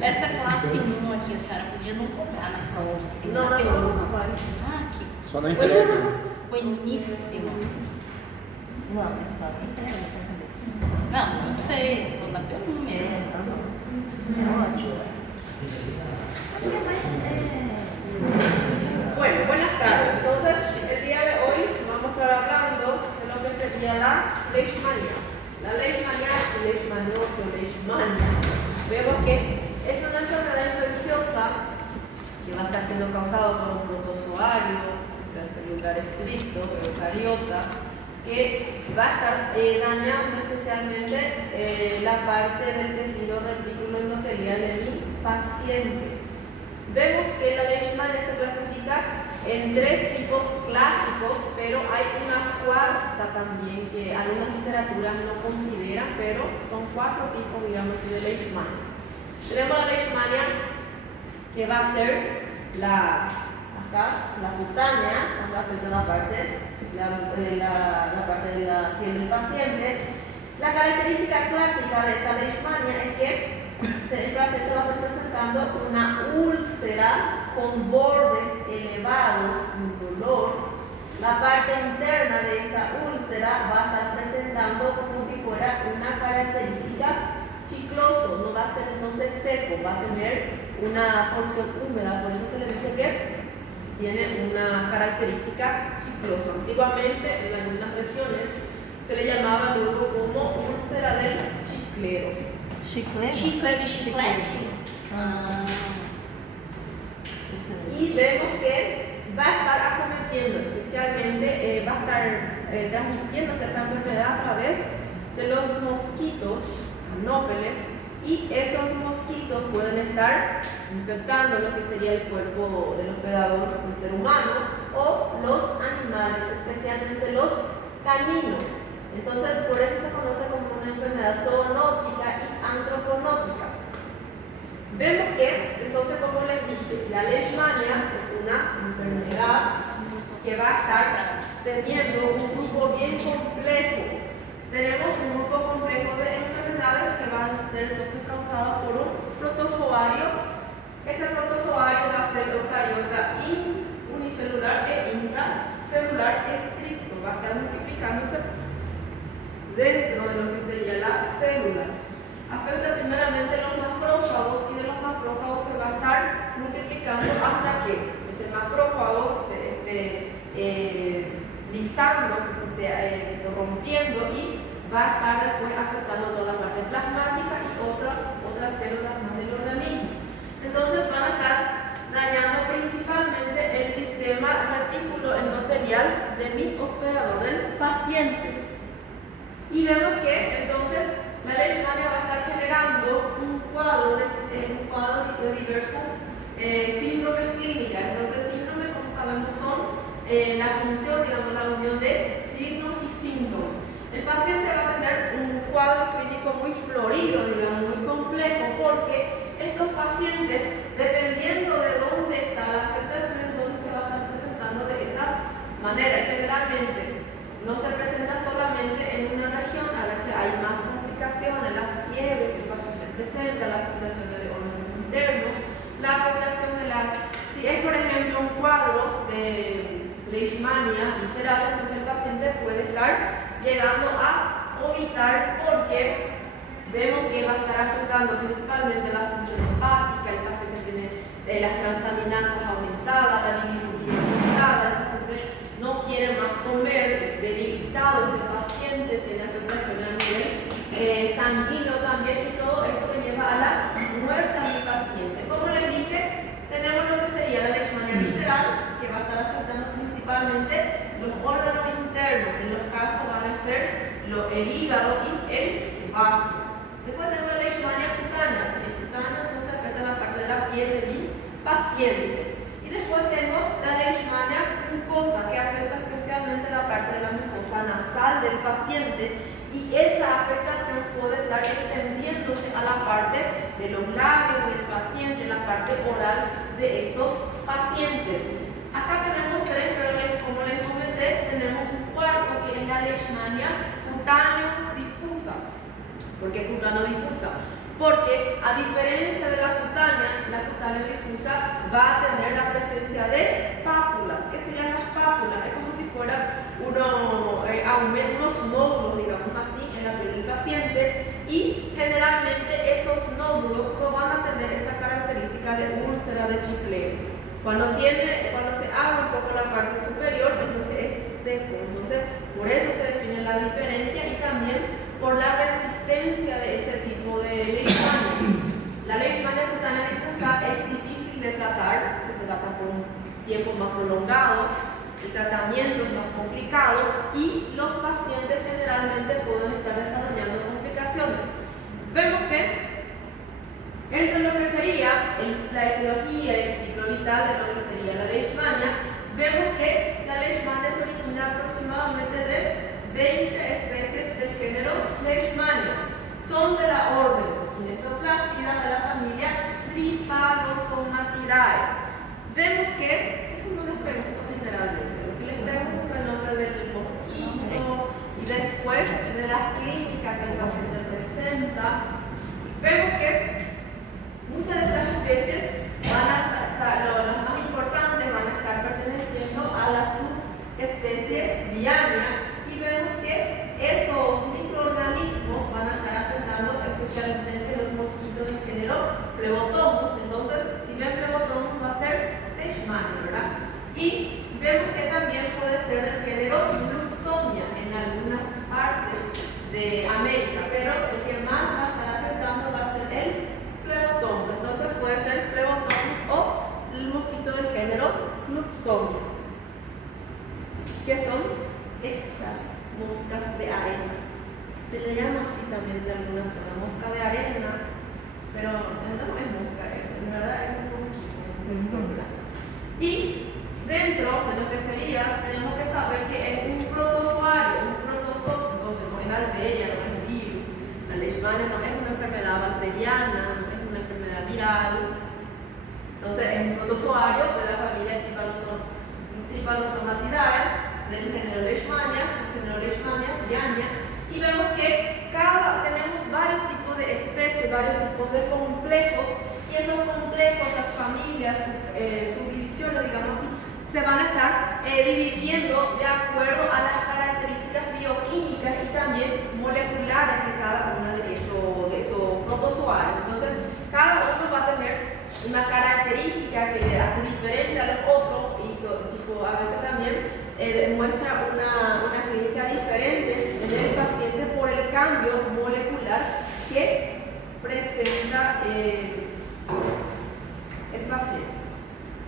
Essa classe 1 aqui, a senhora podia não cobrar na prova, assim. Não, na prova não vale. Ah, que Só na entrega. bueníssimo. Não, mas só na entrega, na cabeça. Não sei, tô falando da P1 mesmo. É ótimo. Bueno, buenas tardes. Entonces, el día de hoy vamos a estar hablando de lo que sería la leishmaniasis. La leishmaniasis, leishmaniosis, leishmania, vemos que es una enfermedad infecciosa que va a estar siendo causada por un protozoario intracelular estricto, eucariota, que va a estar dañando especialmente la parte del tejido retículo endotelial de mi paciente. Vemos que la leishmania se clasifica en 3 tipos clásicos, pero hay una cuarta también que algunas literaturas no consideran, pero son 4 tipos, digamos así, de leishmania. Tenemos la leishmania que va a ser la cutánea, acá afecta la parte de la piel del paciente. La característica clásica de esa leishmania es que el paciente va a estar presentando una úlcera con bordes elevados, un dolor. La parte interna de esa úlcera va a estar presentando como si fuera una característica chicloso, no va a ser entonces seco, va a tener una porción húmeda, por eso se le dice que tiene una característica chiclosa. Antiguamente en algunas regiones se le llamaba luego como úlcera del chiclero. Chiclete? Chiclete. Ah. Y vemos que va a estar acometiendo, especialmente va a estar transmitiéndose esa enfermedad a través de los mosquitos anófeles, y esos mosquitos pueden estar infectando lo que sería el cuerpo del hospedador, el ser humano, o los animales, especialmente los caninos. Entonces, por eso se conoce como una enfermedad zoonótica y antroponótica. Vemos que, entonces, como les dije, la leishmania es una enfermedad que va a estar teniendo un grupo bien complejo. Tenemos un grupo complejo de enfermedades que van a ser entonces causadas por un protozoario. Ese protozoario va a ser eucariota unicelular e intracelular estricto, va a estar multiplicándose dentro de lo que serían las células. Afecta primeramente los macrófagos, y de los macrófagos se va a estar multiplicando hasta que ese macrófago se esté lisando, que se esté rompiendo, y va a estar después afectando toda la parte plasmática y otras células más del organismo. Entonces van a estar dañando principalmente el sistema retículo endotelial de mi hospedador, del paciente. Y vemos que entonces la leishmania va a estar generando un cuadro de diversas síndromes clínicas. Entonces, síndromes, como sabemos, son la función, digamos, la unión de signos y síntomas. El paciente va a tener un cuadro clínico muy florido, digamos, muy complejo, porque estos pacientes, dependiendo de dónde está la afectación, entonces se va a estar presentando de esas maneras. Generalmente no se presenta solamente en una región, a veces hay más complicaciones, las fiebres que el paciente presenta, la afectación del órgano interno, la afectación de si es por ejemplo un cuadro de leishmania visceral, entonces el paciente puede estar llegando a vomitar, porque vemos que va a estar afectando principalmente la función hepática. El paciente tiene las transaminasas aumentadas, la bilirrubina aumentada, el paciente no quiere más comer, debilitado este paciente, tiene afectación a nivel sanguíneo también, y todo eso le lleva a la muerte a mi paciente. Como les dije, tenemos lo que sería la leishmania visceral, que va a estar afectando principalmente los órganos internos. En los casos van a ser el hígado y el vaso. Después tenemos la leishmania cutánea. Si es cutánea, entonces afecta la parte de la piel de mi paciente. Y después tengo la leishmania mucosa, que afecta especialmente la parte de la mucosa nasal del paciente, y esa afectación puede estar extendiéndose a la parte de los labios del paciente, la parte oral de estos pacientes. Acá tenemos 3, pero como les comenté, tenemos un cuarto, que es la leishmania cutáneo difusa. ¿Por qué cutáneo difusa? porque a diferencia de la cutánea difusa va a tener la presencia de pápulas. ¿Qué serían las pápulas? Es como si fuera unos nódulos, digamos así, en la piel del paciente, y generalmente esos nódulos no van a tener esa característica de úlcera de chicleo. Cuando se abre un poco la parte superior, entonces es seco. Entonces, por eso se define la diferencia y también por la resistencia de ese tipo de leishmania. La leishmania cutánea difusa es difícil de tratar, se trata por un tiempo más prolongado, el tratamiento es más complicado y los pacientes generalmente pueden estar desarrollando complicaciones. Vemos que entre lo que sería la etiología y el ciclo vital de lo que sería la leishmania, vemos que la leishmania se origina aproximadamente de 20 especies del género Leishmania. Son de la orden Leptoplastida de la familia Trypanosomatidae. Vemos que, eso no les pregunto generalmente, lo que les pregunto es el nombre del mosquito y después de la clínica que el paciente presenta. Vemos que muchas de esas especies van a estar, las más importantes van a estar perteneciendo a la subespecie Viania, y vemos que esos microorganismos van a estar afectando especialmente los mosquitos del género Phlebotomus. Entonces, si ven Phlebotomus va a ser Leishmania, ¿verdad? Y vemos que también puede ser del género Luxomia en algunas partes de América, pero el que más va a estar afectando va a ser el Phlebotomus. Entonces puede ser Phlebotomus o el mosquito del género Luxomia, que son estas moscas de arena. Se le llama así también de alguna zona, mosca de arena, pero no es mosca de arena, en verdad es un mosquito. Y dentro de lo que sería, tenemos que saber que es un protozoario, un protozoo, entonces no es bacteria, no es un virus. La leishmania no es una enfermedad bacteriana, no es una enfermedad viral. Entonces es un protozoario de la familia Trypanosomatidae, del género Leishmania, subgénero Leishmania, Viania, y vemos que tenemos varios tipos de especies, varios tipos de complejos, y esos complejos, las familias, subdivisiones, digamos así, se van a estar dividiendo de acuerdo a las características bioquímicas y también moleculares de cada uno de esos protozoarios. Entonces, cada uno va a tener una característica que le hace diferente a los otros y a veces también muestra una clínica diferente en el paciente por el cambio molecular que presenta el paciente.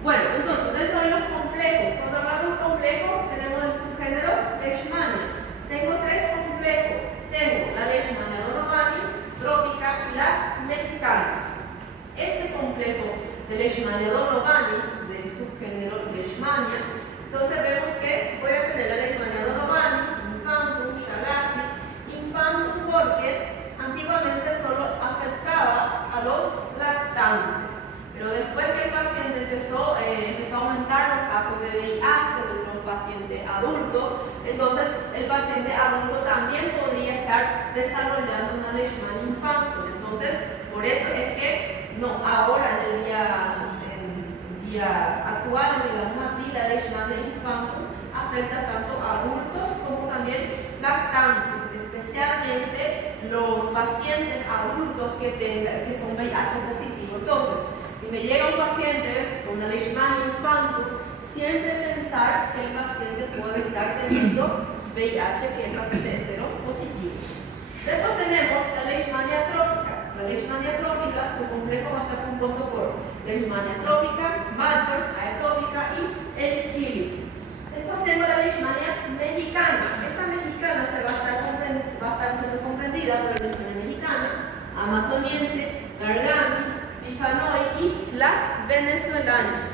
Bueno, entonces dentro de los complejos, cuando hablamos de complejos tenemos el subgénero Leishmania. Tengo tres complejos. Tengo la Leishmania donovani, trópica y la mexicana. Ese complejo de Leishmania donovani del subgénero Leishmania, entonces vemos que voy a tener la Leishmania donovani, infantum, Chagassi, infantum porque antiguamente solo afectaba a los lactantes, pero después que el paciente empezó a aumentar los casos de VIH de los pacientes adultos, entonces el paciente adulto también podría estar desarrollando una Leishmania infantum. Entonces, por eso es que ahora en días actuales, digamos así, la Leishmania infantum afecta tanto a adultos como también lactantes, especialmente los pacientes adultos que son VIH positivos. Entonces, si me llega un paciente con una Leishmania infantum, siempre pensar que el paciente puede estar teniendo VIH, que el paciente es seropositivo. Después tenemos la Leishmania trópica. La Leishmania trópica, su complejo va a estar compuesto por Leishmania trópica, major, aetópica y el Kili. Después tengo la Leishmania mexicana. Esta mexicana va a estar siendo comprendida por la Leishmania mexicana, amazoniense, gargami, Bifanoi y la venezolanis.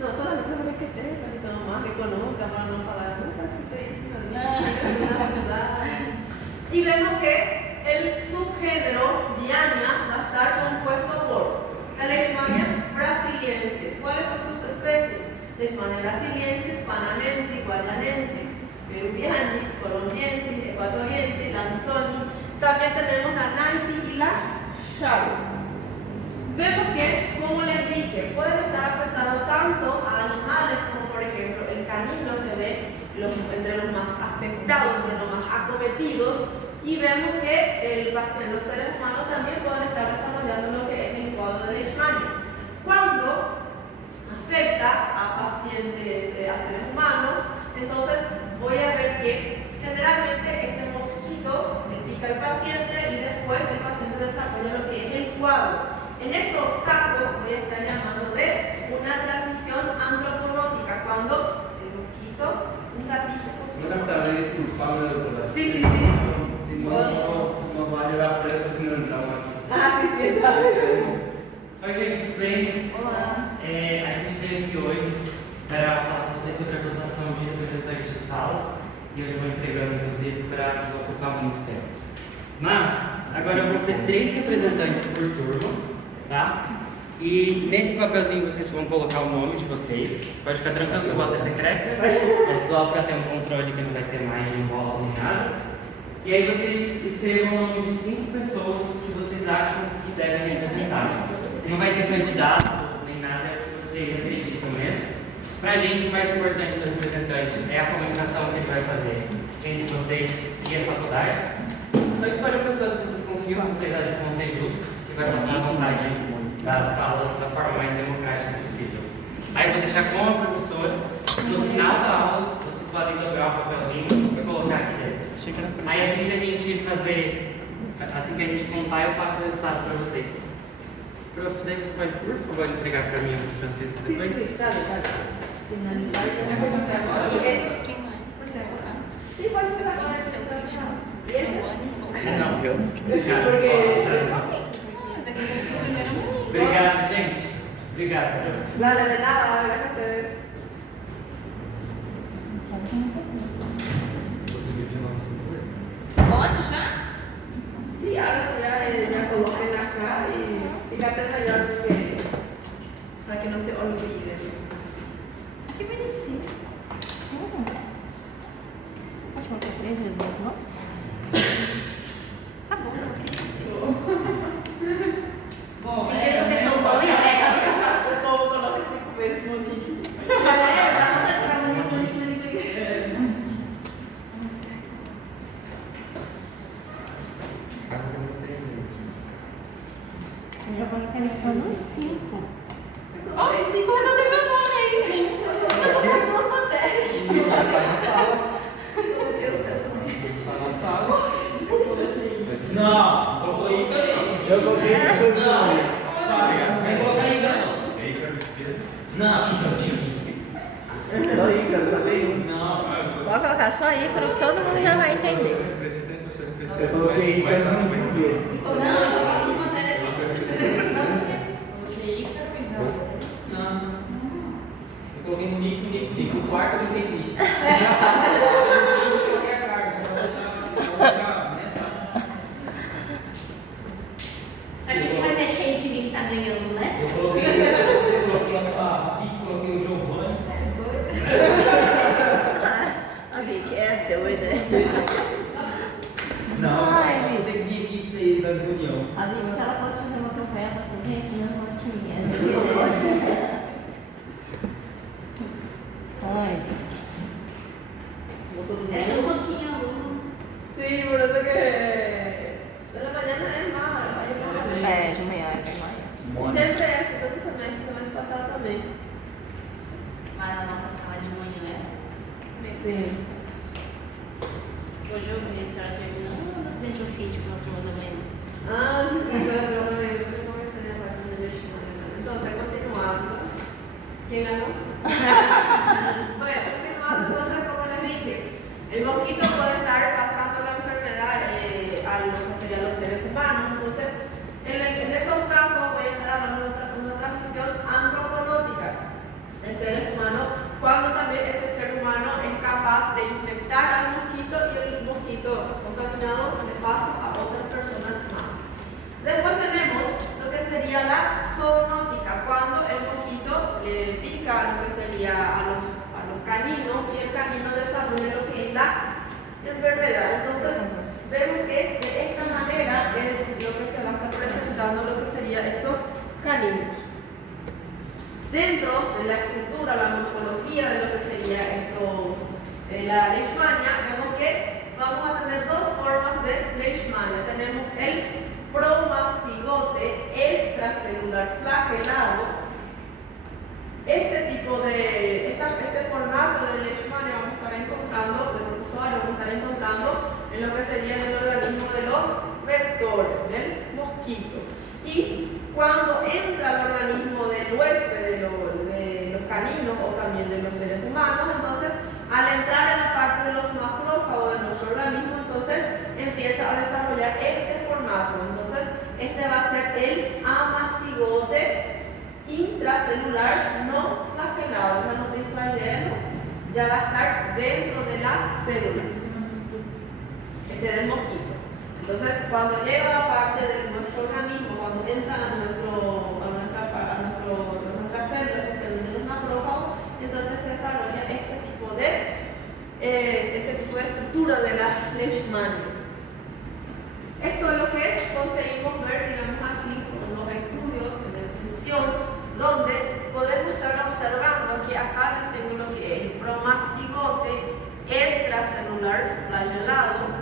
No, solamente lo que sé, porque nomás que conozca para no falar nunca, si te dicen y vemos que el subgénero Viania va a estar compuesto por la Leishmania brasiliense. ¿Cuáles son sus especies? Leishmania brasiliensis, panamensis, entre los más afectados, entre los más acometidos, y vemos que los seres humanos también pueden estar desarrollando lo que es el cuadro de Leishmania. Cuando afecta a pacientes, a seres humanos, entonces voy a ver que generalmente este mosquito le pica al paciente y después el paciente desarrolla lo que es el cuadro. En esos casos voy a estar llamando de una transmisión antroponótica, cuando el mosquito, un ratito. Buenas tardes, disculpame, doctora. Sí. Si no, nos va a llevar preso si no entramos aquí. Sí, está bien. Oi, gente, tudo bem? Olá. A gente veio aqui hoje para falar com vocês sobre a votação de representantes de sala e hoje eu vou entregando, inclusive, para não ocupar muito tempo. Mas, agora vão ser 3 representantes por turno, tá? E nesse papelzinho vocês vão colocar o nome de vocês. Pode ficar tranquilo que o voto é secreto. É só para ter um controle que não vai ter mais de voto nem nada. E aí vocês escrevam o nome de 5 pessoas que vocês acham que devem representar. Não vai ter candidato nem nada, é o que vocês acreditam mesmo. Pra gente, o mais importante do representante é a comunicação que ele vai fazer entre vocês e a faculdade. Então escolham pessoas que vocês confiam, que vocês acham que vão ser justos, que vai passar a vontade da sala da forma mais democrática possível. Aí eu vou deixar com a professora, no final da aula, vocês podem dobrar o papelzinho e colocar aqui dentro. Aí assim que a gente fazer, assim que a gente contar, eu passo o resultado para vocês. Prof, daí você pode, por favor, entregar para mim o Francisco depois? Sim, tá. Finalizar e Quem mais? Sim, pode ficar agora. Não, eu. Obrigado, gente. Obrigado, prof. Dale, de nada, gracias a ustedes. Pode já? Sí, ahora ya coloquen acá y traten de ayudar para que no se olviden. Ah, que bonitinho. Pode colocar 3 vezes mesmo, não? Tá bom. Bom, Vocês são bons, né? O povo coloca 5 vezes no link. Eu já vou ficar listando os 5. Olha, 5 não tem meu nome aí. Essas são as duas matérias. Coloquei o seu também. Tá na sala. não, colocou Ícaro. Eu coloquei tudo também. Não, vem colocar Ícaro. Não, Ícaro, tio. Só Ícaro, só tem um. Não, Pode colocar só aí, para todo mundo já vai entender. Eu coloquei Ícaro 5 vezes. Não, acho que as duas matérias não. Eu coloquei no Nico. O quarto eu não sei qualquer cargo, só pra deixar. A gente vai mexer em time que tá ganhando, né? Eu coloquei você, coloquei a Vicky, coloquei o Giovanni. A Vicky é doida. Não, Ai, você tem que vir aqui pra você ir das reuniões. A Vicky, se ela fosse fazer uma campanha, ela fala assim, gente, não tinha. Ai, É um pouquinho. Sí, por eso que de la mañana es más. é, de manhã, é de manhã. Y siempre es, todo semestre pasado también. Vai na nossa sala de manhã, Sí. Hoje eu vi a senhora terminando um acidente ofídico na turma da manhã. Sí, claro, entonces, continuando. ¿Quién ganó? Bueno, continuando entonces, como les dije, el mosquito puede estar pasando la enfermedad a lo que serían los seres humanos. Entonces, en esos casos voy a estar hablando de una transmisión antroponótica de seres humanos, cuando también ese ser humano es capaz de infectar al mosquito y el mosquito contaminado le pasa a otras personas más. Después tenemos lo que sería la zoonótica, cuando el mosquito le pica lo que sería a los caninos y el canino desarrolla lo que es la enfermedad. Entonces, vemos que de esta manera es lo que se va a estar presentando lo que serían esos caninos. Dentro de la estructura, la morfología de lo que serían estos la leishmania, vemos que vamos a tener dos formas de leishmania. Tenemos el promastigote extracelular flagelado. Este formato de leishmania vamos a estar encontrando, de protozoario vamos a estar encontrando en lo que sería el organismo de los vectores, del mosquito. Y cuando entra al organismo del huésped, de los caninos o también de los seres humanos, entonces al entrar en la parte de los macrófagos de nuestro organismo, entonces empieza a desarrollar este formato. Entonces este va a ser el amastigote intracelular no flagelado. La notiflagelo ya va a estar dentro de la célula. Este es el mosquito. Entonces, cuando llega a la parte de nuestro organismo, cuando entra a nuestra célula, especialmente los macrófagos, entonces se desarrolla este tipo de estructura de la leishmania. Esto es lo que conseguimos ver, digamos así, con los estudios de función, donde podemos estar observando que acá yo tengo lo que es el promastigote extracelular flagelado,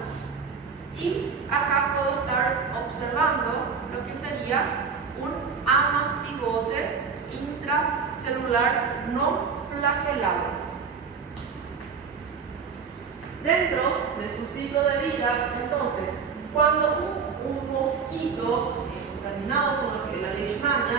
y acá puedo estar observando lo que sería un amastigote intracelular no flagelado. Dentro de su ciclo de vida, entonces, cuando un mosquito contaminado con lo que es la leishmania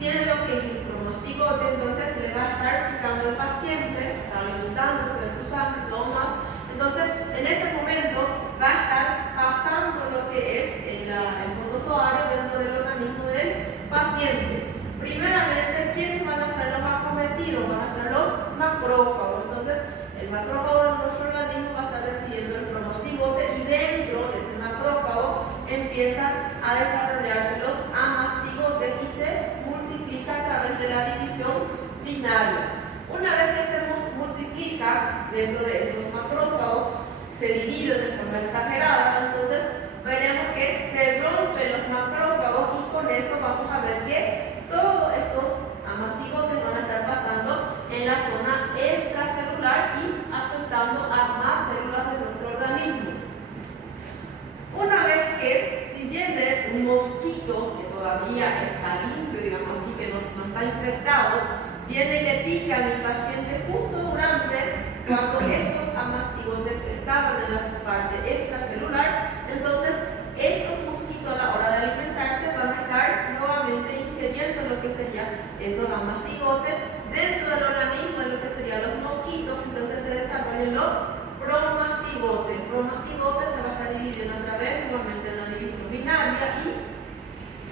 tiene lo que es el promastigote, entonces le va a estar picando al paciente, alimentándose de su sangre, todo más. Entonces, en ese momento va a estar pasando lo que es el protozoario dentro del organismo del paciente. Primeramente, ¿quiénes van a ser los acometidos? Van a ser los macrófagos. Entonces, el macrófago de nuestro organismo va a estar recibiendo el promastigote y dentro de ese macrófago empiezan a desarrollarse los amastigotes y se multiplica a través de la división binaria. Una vez que se multiplica dentro de esos macrófagos, se dividen de forma exagerada, entonces veremos que se rompen los macrófagos y con esto vamos a ver que todos estos amastigotes van a estar pasando en la zona extracelular y afectando a más células de nuestro organismo. Una vez que si viene un mosquito que todavía está limpio, digamos así, que no está infectado, viene y le pica a mi paciente justo durante cuando estos amastigotes estaban en la parte extracelular, entonces estos mosquitos a la hora de alimentarse van a estar nuevamente ingiriendo lo que serían esos amastigotes dentro del organismo de lo que serían los mosquitos, entonces se desarrollan los promastigotes. El promastigote se va a estar dividiendo a través nuevamente de una división binaria y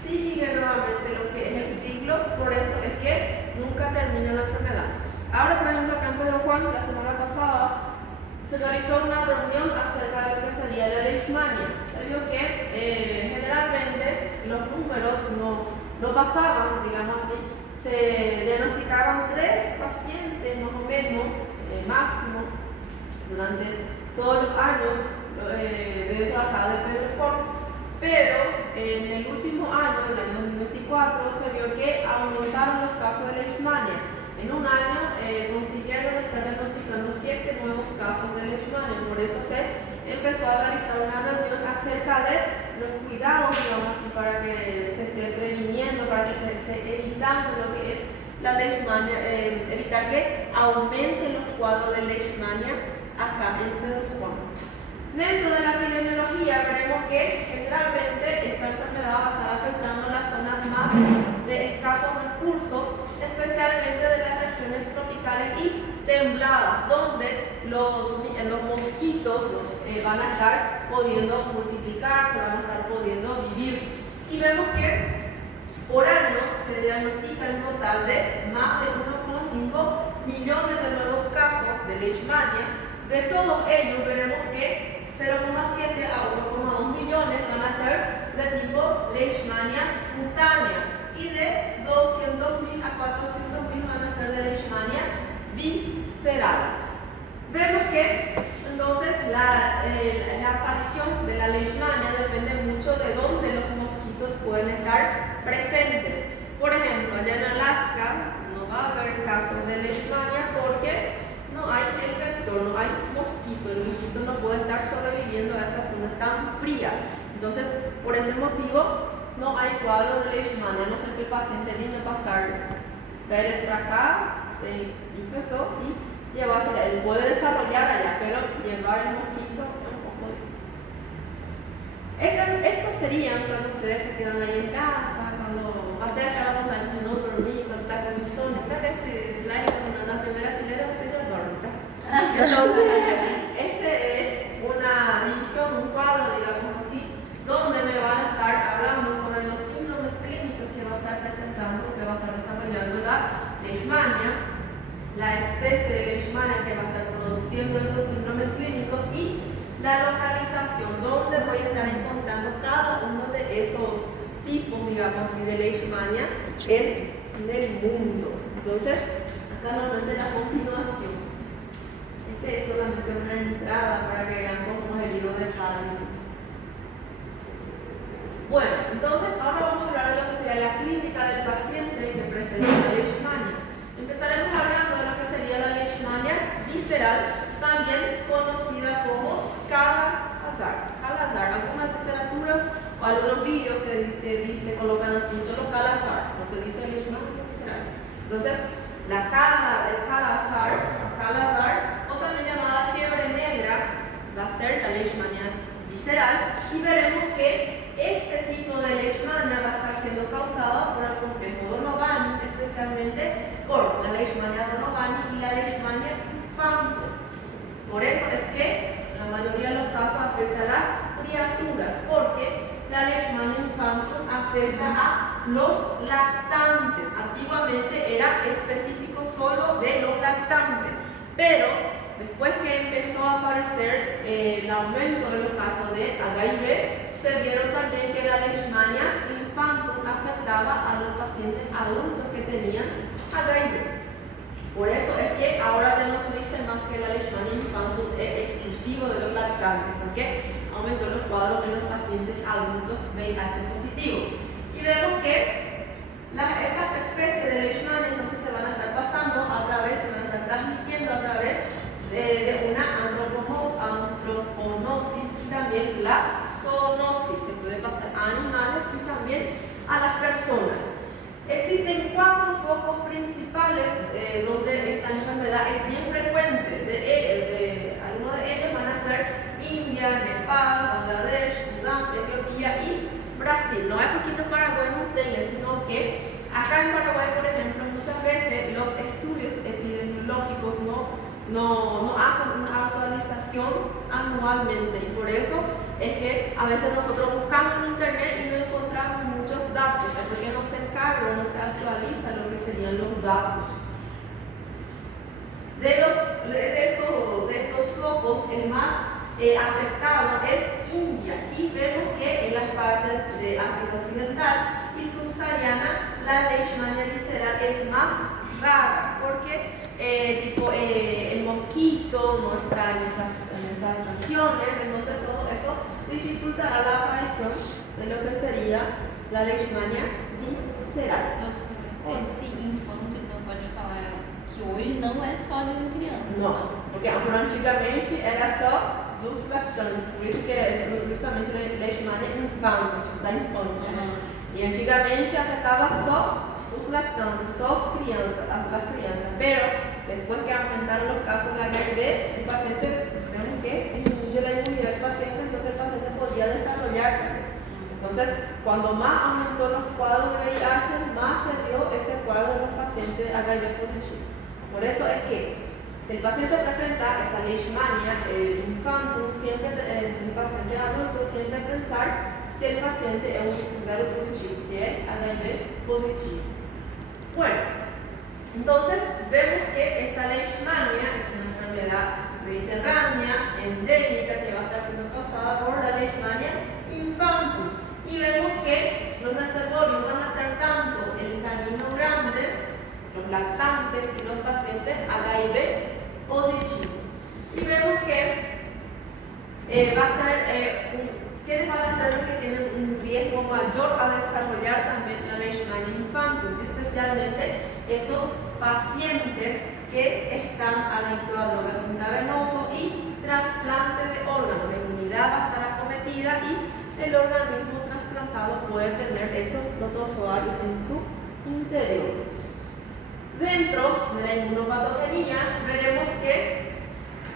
sigue nuevamente lo que es el ciclo, por eso es que nunca termina la enfermedad. Ahora, por ejemplo, acá en Pedro Juan, la semana pasada, se realizó una reunión acerca de lo que sería la leishmania. Se vio que generalmente los números no pasaban, digamos así, se diagnosticaban 3 pacientes más o menos, máximo, durante todos los años de trabajar de Pedro Juan. Pero en el último año, en el año 2024, se vio que aumentaron los casos de leishmania. En un año consiguieron estar diagnosticando 7 nuevos casos de leishmania. Por eso se empezó a realizar una reunión acerca de los cuidados, digamos así, para que se esté previniendo, para que se esté evitando lo que es la leishmania, evitar que aumenten los cuadros de leishmania acá en Pedro Juan. Dentro de la epidemiología veremos que generalmente esta enfermedad está afectando las zonas más de escasos recursos, especialmente de las regiones tropicales y templadas, donde los mosquitos van a estar pudiendo multiplicarse, van a estar pudiendo vivir. Y vemos que por año se diagnostica en total de más de 1,5 millones de nuevos casos de leishmania. De todos ellos veremos que 0,7 a 1,2 millones van a ser de tipo leishmania cutánea y de 200.000 a 400.000 van a ser de leishmania visceral. Vemos que entonces la aparición de la leishmania depende mucho de dónde los mosquitos pueden estar presentes. Por ejemplo, allá en Alaska no va a haber casos de leishmania porque no hay el vector, no hay mosquitos yendo a esa zona tan fría. Entonces, por ese motivo, no hay cuadro de leishmania, a no ser que el paciente vino a pasar Pérez por acá, se infectó y llevó hacia allá. Él puede desarrollar allá, pero llevar el mosquito es un poco difícil. Estos serían cuando ustedes se quedan ahí en casa, cuando va a tener la vontade de no dormir, cuando está con insomnio. Pega ese slide cuando anda en la primera filera, você já dorme, tá? Entonces, este es una división, un cuadro, digamos así, donde me van a estar hablando sobre los síndromes clínicos que va a estar presentando, que va a estar desarrollando la leishmania, la especie de leishmania que va a estar produciendo esos síndromes clínicos y la localización, donde voy a estar encontrando cada uno de esos tipos, digamos así, de leishmania en el mundo. Entonces, acá nuevamente la continuación. Este es solamente una entrada para que vean cómo es el libro de Harrison. Bueno, entonces ahora vamos a hablar de lo que sería la clínica del paciente que presenta la leishmania. Empezaremos hablando de lo que sería la leishmania visceral, también conocida como Kala-Azar. Kala-Azar, algunas literaturas o algunos vídeos te colocan así, solo Kala-Azar, lo que dice leishmania visceral. Entonces, el Kala-Azar, o también llamada fiebre negra, va a ser la leishmania visceral, y veremos que este tipo de leishmania va a estar siendo causada por el complejo Donovani, especialmente por la leishmania Donovani y la leishmania infantil. Por eso es que la mayoría de los casos afecta a las criaturas, porque la leishmania infantil afecta a los lactantes. Antiguamente era específico solo de los lactantes, pero después que empezó a aparecer el aumento de los casos de HIV, se vieron también que la leishmania infantil afectaba a los pacientes adultos que tenían HIV. Por eso es que ahora ya no se dice más que la leishmania infantil es exclusivo de los lactantes, porque aumentó los cuadros en los pacientes adultos VIH positivo. Y vemos que estas especies de leishmania entonces se van a estar pasando a través, se van a estar transmitiendo a través de una antroponosis y también la zoonosis. Se puede pasar a animales y también a las personas. Existen 4 focos principales donde esta enfermedad es bien frecuente. Algunos de ellos van a ser India, Nepal, Bangladesh, Sudán, Etiopía y Brasil. No es porque en Paraguay no tenga, sino que acá en Paraguay, por ejemplo, muchas veces los estudios epidemiológicos no hacen una actualización anualmente, y por eso es que a veces nosotros buscamos en internet y no encontramos muchos datos, porque no se carga, no se actualiza lo que serían los datos. De estos focos, el más afectado es India, y vemos que en las partes de África Occidental y subsahariana la leishmania visceral es más rara, porque el mosquito no está en esas regiones, entonces todo eso dificultará la aparición de lo que sería la leishmania visceral. Esse infanto, então, pode falar que hoje não é só de criança. Não, porque antigamente era só dos lactantes, por isso que é justamente leishmania infantil, da infância. E antigamente afetava só os lactantes, só as crianças, pero después que aumentaron los casos de HIV, el paciente, tenemos que disminuir la inmunidad del paciente, entonces el paciente podía desarrollar también. Entonces, cuando más aumentó los cuadros de VIH, más se dio ese cuadro en los pacientes HIV positivo. Por eso es que si el paciente presenta esa leishmania infantil, siempre el paciente adulto siempre pensar si el paciente es un cero positivo, si es HIV positivo. Bueno, entonces vemos que esa leishmania es una enfermedad mediterránea, endémica, que va a estar siendo causada por la leishmania infantil. Y vemos que los reservorios van a ser tanto el canino grande, los lactantes y los pacientes HIV positivo. Y vemos que va a ser ¿quiénes van a ser los que tienen un riesgo mayor a desarrollar también la leishmania infantil? Especialmente esos pacientes que están adictos a drogas intravenosas y trasplante de órganos. La inmunidad estado puede tener esos protozoarios en su interior. Dentro de la inmunopatogenia veremos que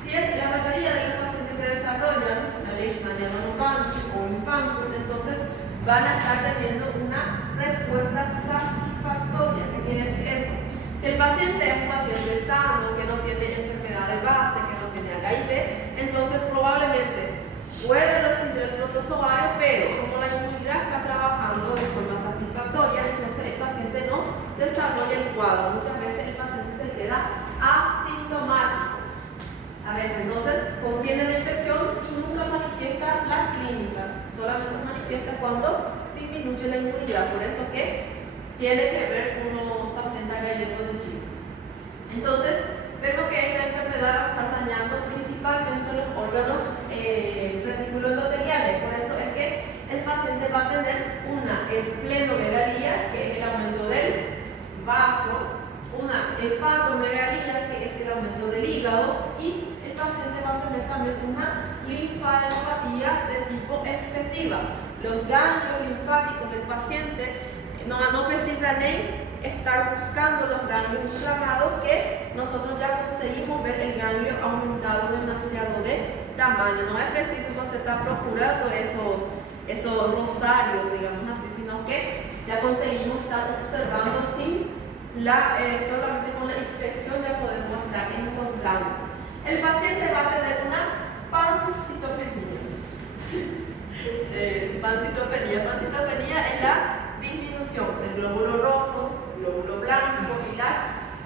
si es la mayoría de los pacientes que desarrollan la Leishmania monocanthi o infantil, entonces van a estar teniendo una respuesta satisfactoria. ¿Qué quiere decir eso? Si el paciente es un paciente sano, que no tiene enfermedad de base, que no tiene HIV, entonces probablemente puede recibir el protozoario, pero como la inmunidad está trabajando de forma satisfactoria, entonces el paciente no desarrolla el cuadro. Muchas veces el paciente se queda asintomático. A veces entonces contiene la infección y nunca manifiesta la clínica, solamente manifiesta cuando disminuye la inmunidad. Por eso que tiene que ver con los pacientes gallegos de Chile. Entonces vemos que esa enfermedad va a estar dañando principalmente los órganos reticuloendoteliales. Por eso es que el paciente va a tener una esplenomegalía, que es el aumento del vaso, una hepatomegalía, que es el aumento del hígado, y el paciente va a tener también una linfadenopatía de tipo excesiva. Los ganglios linfáticos del paciente no precisan estar buscando los ganglios inflamados, que nosotros ya conseguimos ver el ganglio aumentado demasiado de tamaño. No es preciso que se está procurando esos rosarios, digamos así, sino que ya conseguimos estar observando solamente con la inspección ya podemos estar encontrando. El paciente va a tener una pancitopenia. Pancitopenia es la disminución del glóbulo rojo, glóbulo blanco y las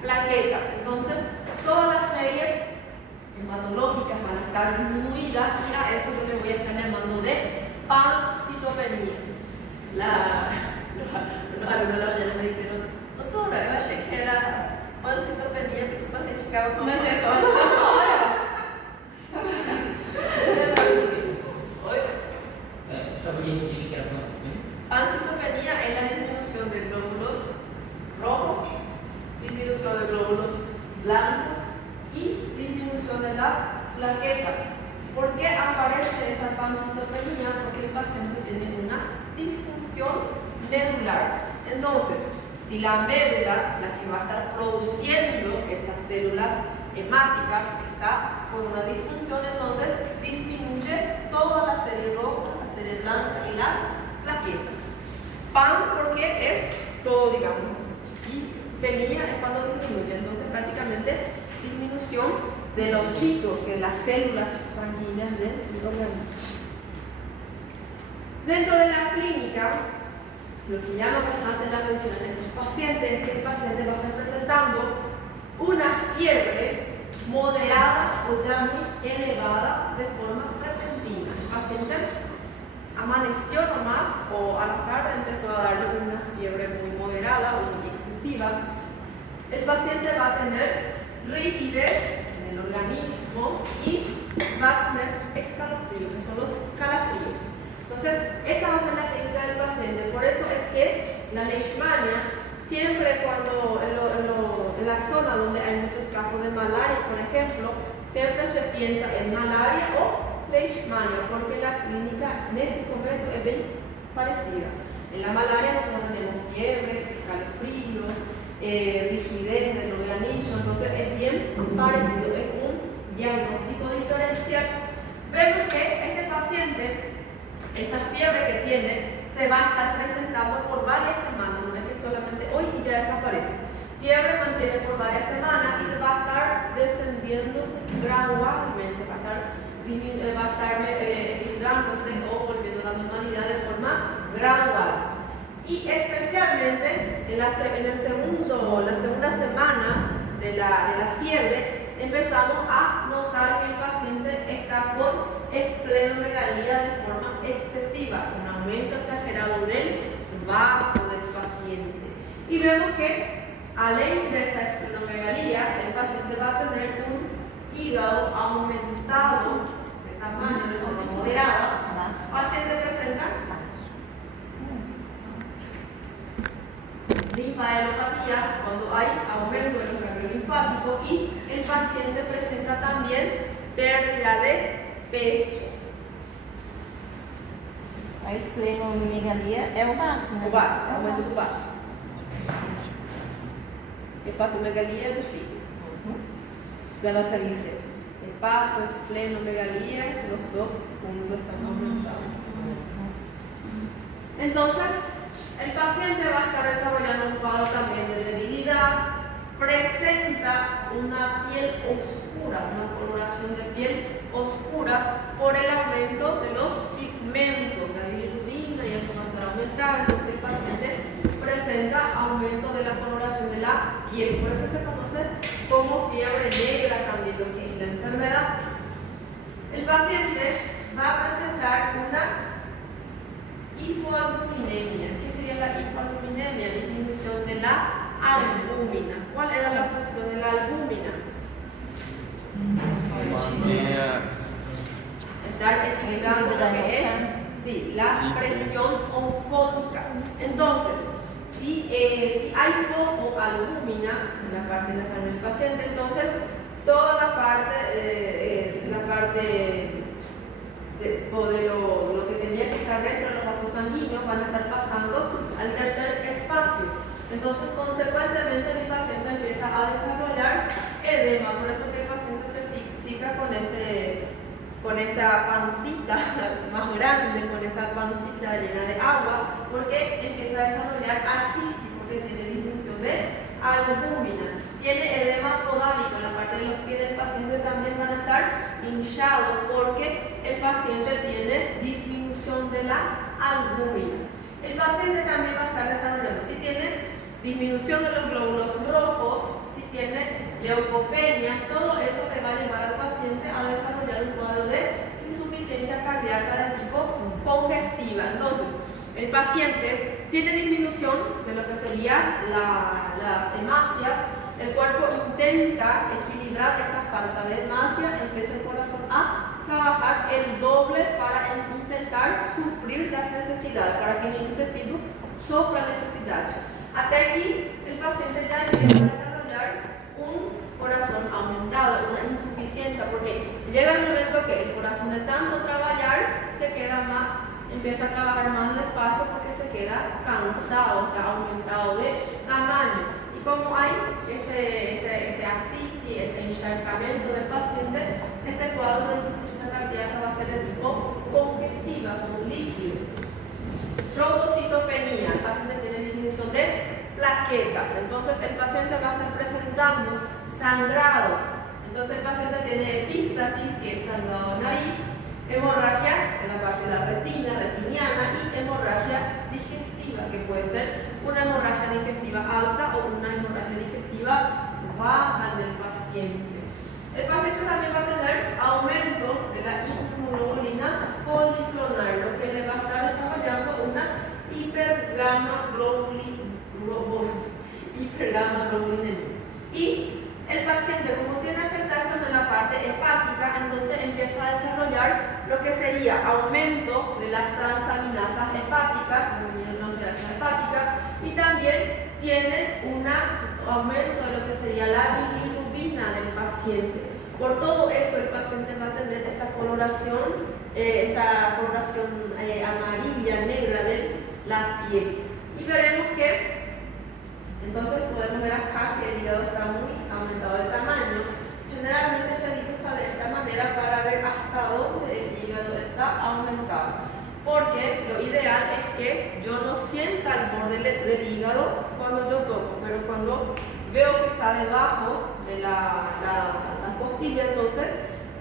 plaquetas. Entonces, todas las series hematológicas van a estar disminuidas, y a eso yo le voy a estar llamando de pancitopenia. Los alumnos de la mañana me dijeron, doctora, yo achei que era pancitopenia porque o paciente ficava com Mas é Oi? Sabe o que era pancitopenia? Pancitopenia es la disminución de glóbulos rojos, disminución de glóbulos blancos y disminución de las plaquetas. ¿Por qué aparece esa pancitopenia? Porque el paciente tiene una disfunción medular. Entonces, si la médula, la que va a estar produciendo esas células hemáticas, está con una disfunción, entonces disminuye toda la serie roja, la serie blanca y las plaquetas. PAN porque es todo, digamos así. Y penía es cuando disminuye, entonces prácticamente disminución de los citos, que las células sanguíneas del organismo. Dentro de la clínica, lo que ya no hace la mención en estos pacientes es que el paciente va a estar presentando una fiebre moderada o ya muy elevada de forma repentina. El paciente amaneció nomás o a la tarde empezó a darle una fiebre muy moderada o muy excesiva. El paciente va a tener rigidez en el organismo y va a tener escalofríos, que son los calafríos. Entonces, esa va a ser la clínica del paciente. Por eso es que la leishmania, siempre cuando en la zona donde hay muchos casos de malaria, por ejemplo, siempre se piensa en malaria o leishmania, porque la clínica en ese comienzo es bien parecida. En la malaria nosotros tenemos fiebre, calofríos, rigidez del organismo, entonces es bien parecido, es un diagnóstico diferencial. Vemos que este paciente, esa fiebre que tiene, se va a estar presentando por varias semanas, no es que solamente hoy y ya desaparece. Fiebre mantiene por varias semanas y se va a estar descendiéndose gradualmente, va a estar equilibrándose o volviendo a la normalidad de forma gradual. Y especialmente en la segunda semana de la fiebre, empezamos a notar que el paciente está con esplenomegalía de forma excesiva, un aumento exagerado del vaso del paciente. Y vemos que, além de esa esplenomegalía, el paciente va a tener un hígado aumentado de tamaño de forma moderada. El paciente presenta linfadenopatía cuando hay aumento de los ganglios linfáticos, y el paciente presenta también pérdida de peso. A esplenomegalia é o baço, né? O baço, aumento do baço. Hepatomegalia é dos fígados. Cuando se dice hepato, esplenomegalia, los dos juntos están aumentados. Entonces, el paciente va a estar desarrollando un cuadro también de debilidad, presenta una piel oscura, una coloración de piel oscura por el aumento de los pigmentos, la bilirrubina y eso va a estar aumentado. Entonces el paciente presenta aumento de la coloración de la piel, por eso se conoce como fiebre negra también lo que es la enfermedad. El paciente va a presentar una hipoalbuminemia. ¿Qué sería la hipoalbuminemia? Disminución de la albúmina. ¿Cuál era la función de la albúmina? Estar equilibrando lo que es la presión oncótica. Entonces, si hay poco albúmina en la parte nasal del paciente, entonces toda la parte de lo que tenía que estar dentro de los vasos sanguíneos van a estar pasando al tercer espacio. Entonces, consecuentemente, el paciente empieza a desarrollar edema, por eso que el paciente se pica con esa pancita más grande, con esa pancita llena de agua, porque empieza a desarrollar ascitis, porque tiene disminución de albúmina. Tiene edema podálico, en la parte de los pies del paciente también van a estar hinchados, porque el paciente tiene disminución de la albúmina. El paciente también va a estar desarrollando, si tiene disminución de los glóbulos rojos, si tiene leucopenia, todo eso le va a llevar al paciente a desarrollar un cuadro de insuficiencia cardíaca de tipo congestiva. Entonces, el paciente tiene disminución de lo que serían las hemácias, el cuerpo intenta equilibrar esa falta de hemácia, empieza el corazón a trabajar el doble para intentar suplir las necesidades, para que ningún tejido sufra necesidades. Hasta aquí el paciente ya empieza a desarrollar un corazón aumentado, una insuficiencia, porque llega el momento que el corazón de tanto trabajar se queda más, empieza a trabajar más despacio porque se queda cansado, está aumentado de tamaño. Y como hay ese ascitis, ese encharcamiento del paciente, ese cuadro de insuficiencia cardíaca va a ser de tipo congestiva, con líquido. Trombocitopenia, el paciente tiene disminución de plaquetas, entonces el paciente va a estar presentando sangrados, entonces el paciente tiene epístasis, que es sangrado de nariz, hemorragia en la parte de la retina, retiniana, y hemorragia digestiva, que puede ser una hemorragia digestiva alta o una hemorragia digestiva baja del paciente. El paciente también va a tener aumento de la inmunoglobulina policlonal, lo que le va a estar desarrollando una hipergamma-globulinemia. Y el paciente, como tiene afectación en la parte hepática, entonces empieza a desarrollar lo que sería aumento de las transaminasas hepáticas, y también tiene un aumento de lo que sería la bilirrubina del paciente. Por todo eso el paciente va a tener esa coloración amarilla, negra de la piel. Y veremos que, entonces podemos ver acá que el hígado está muy aumentado de tamaño. Generalmente se dibuja de esta manera para ver hasta dónde el hígado está aumentado. Porque lo ideal es que yo no sienta el borde del hígado cuando yo toco, pero cuando veo que está debajo de la costilla, entonces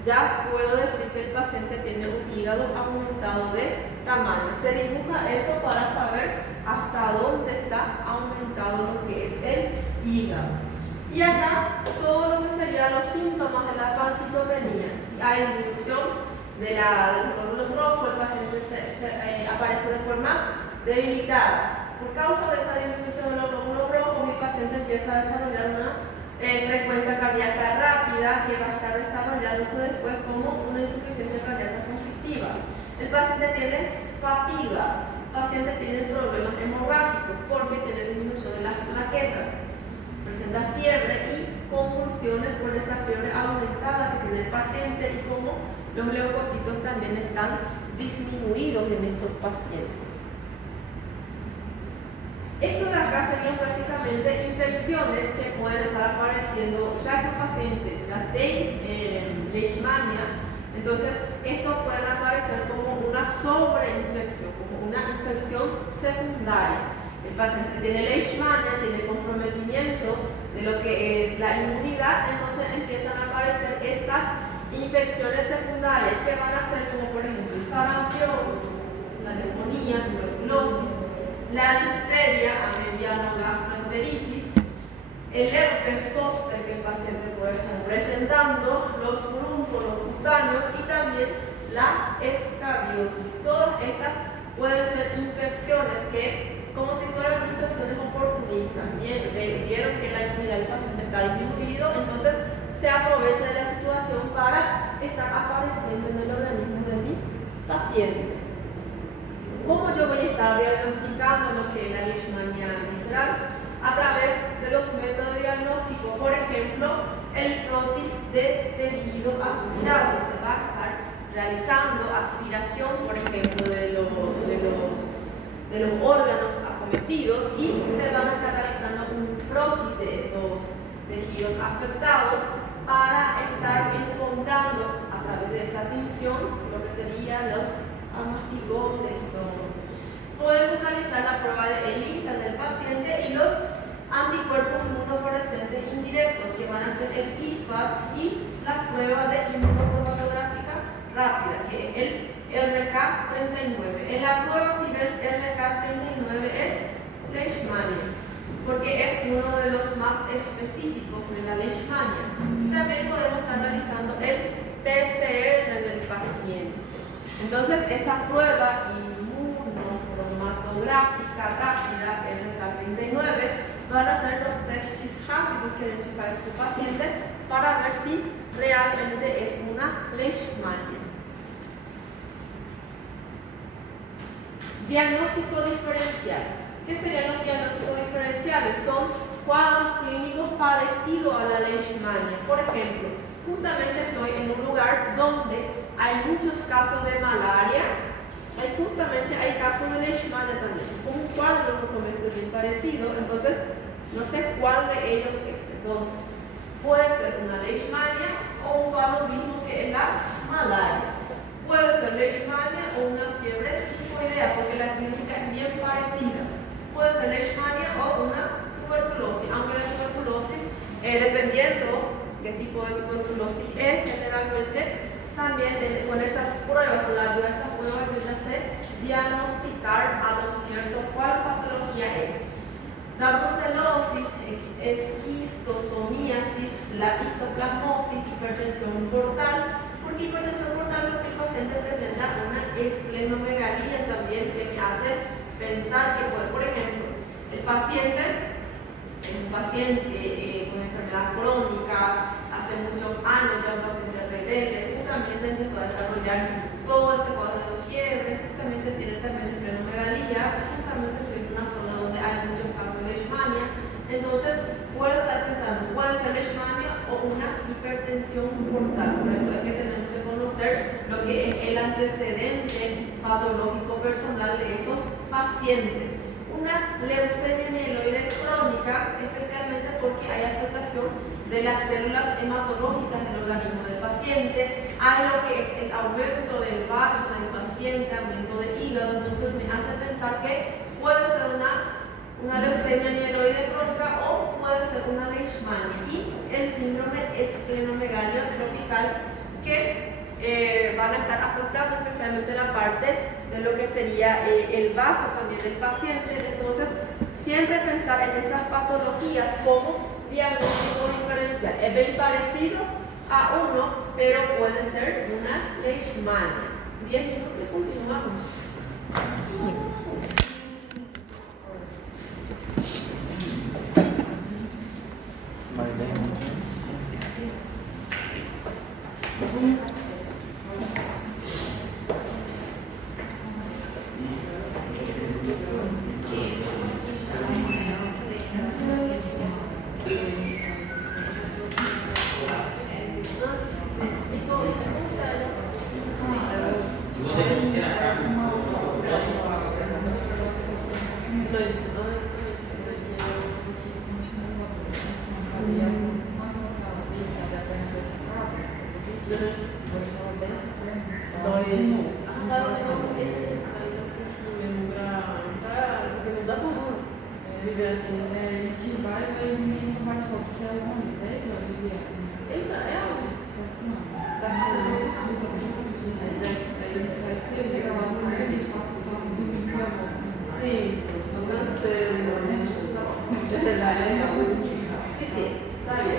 ya puedo decir que el paciente tiene un hígado aumentado de tamaño. Se dibuja eso para saber hasta dónde está aumentado lo que es el hígado. Y acá todo lo que serían los síntomas de la pancitopenia. Si hay disminución de los glóbulos rojos, el paciente aparece de forma debilitada. Por causa de esa disminución de los glóbulos rojos, mi paciente empieza a desarrollar una frecuencia cardíaca rápida que va a estar desarrollándose después como una insuficiencia cardíaca conflictiva. El paciente tiene fatiga, el paciente tiene problemas hemorrágicos porque tiene disminución de las plaquetas, presenta fiebre y convulsiones por esa fiebre aumentada que tiene el paciente, y como los leucocitos también están disminuidos en estos pacientes. Esto de acá serían prácticamente infecciones que pueden estar apareciendo ya que el paciente ya tiene leishmania. Entonces, estos pueden aparecer como una sobreinfección, como una infección secundaria. El paciente tiene leishmania, tiene comprometimiento de lo que es la inmunidad, entonces empiezan a aparecer estas infecciones secundarias que van a ser como por ejemplo el sarampión, la neumonía, tuberculosis, la difteria a mediano gastroenteritis, el herpes zóster que el paciente puede estar presentando, los furúnculos cutáneos y también la escabiosis. Todas estas pueden ser infecciones que, como si fueran infecciones oportunistas, vieron que la inmunidad del paciente está disminuido, entonces se aprovecha de la situación para estar apareciendo en el organismo de mi paciente. ¿Cómo yo voy a estar diagnosticando lo que es la leishmania visceral? A través de los métodos diagnósticos, por ejemplo, el frotis de tejido aspirado. Se va a estar realizando aspiración, por ejemplo, de los órganos acometidos y se van a estar realizando un frotis de esos tejidos afectados para estar encontrando a través de esa tinción lo que serían los amastigotes y todo. Podemos realizar la prueba de ELISA del paciente y los anticuerpos inmunofluorescentes indirectos, que van a ser el IFAT y la prueba de inmunocromatográfica rápida, que es el RK39. En la prueba, si ven RK39 es leishmania, porque es uno de los más específicos de la leishmania. También podemos estar realizando el PCR del paciente. Entonces, esa prueba inmunocromatográfica rápida, RK39, van a ser los testes rápidos que le a su paciente para ver si realmente es una leishmania. Diagnóstico diferencial. ¿Qué serían los diagnósticos diferenciales? Son cuadros clínicos parecidos a la leishmania. Por ejemplo, justamente estoy en un lugar donde hay muchos casos de malaria, hay casos de leishmania también. Un cuadro me parece bien parecido, entonces no sé cuál de ellos es. Entonces, puede ser una leishmania o un paludismo que es la malaria. Puede ser leishmania o una fiebre tifoidea, porque la clínica es bien parecida. Puede ser leishmania o una tuberculosis, aunque la tuberculosis, dependiendo qué tipo de tuberculosis es, generalmente también con esas pruebas, con la ayuda de esas pruebas, yo ya sé diagnosticar a lo cierto cuál patología es. La brucelosis, esquistosomiasis, la histoplasmosis, hipertensión portal. ¿Por qué hipertensión portal? Porque el paciente presenta una esplenomegalía también que me hace pensar que, por ejemplo, el paciente es un paciente con enfermedad crónica, hace muchos años ya un paciente rebelde, justamente empezó a desarrollar todo ese cuadro de fiebre, justamente tiene también esplenomegalía, justamente estoy en una zona donde hay muchos casos de leishmania, entonces puedo estar pensando, puede ser leishmania o una hipertensión portal. Por eso es que tenemos que conocer lo que es el antecedente patológico personal de esos pacientes. Una leucemia mieloide crónica, especialmente porque hay afectación de las células hematológicas del organismo del paciente, hay lo que es el aumento del vaso del paciente, aumento de hígado, entonces me hace pensar que puede ser una leucemia mieloide crónica o puede ser una leishmania, y el síndrome esplenomegalia tropical que van a estar afectando especialmente la parte de lo que sería el vaso también del paciente. Entonces, siempre pensar en esas patologías como diagnóstico diferencial. Es bien parecido a uno, pero puede ser una leishmania. 10 minutos y continuamos. Vou ter que ensinar. Dói. Mas eu não preciso mesmo porque não dá pra viver assim. A gente vai, mas ninguém não faz foto, porque é longe, 10 horas de viagem. Eita, é algo. Daí a gente sai cedo, chega lá no meio, a gente passa os carros e vem pra volta. Sim, não canseiro, né? Sim, sim, dale.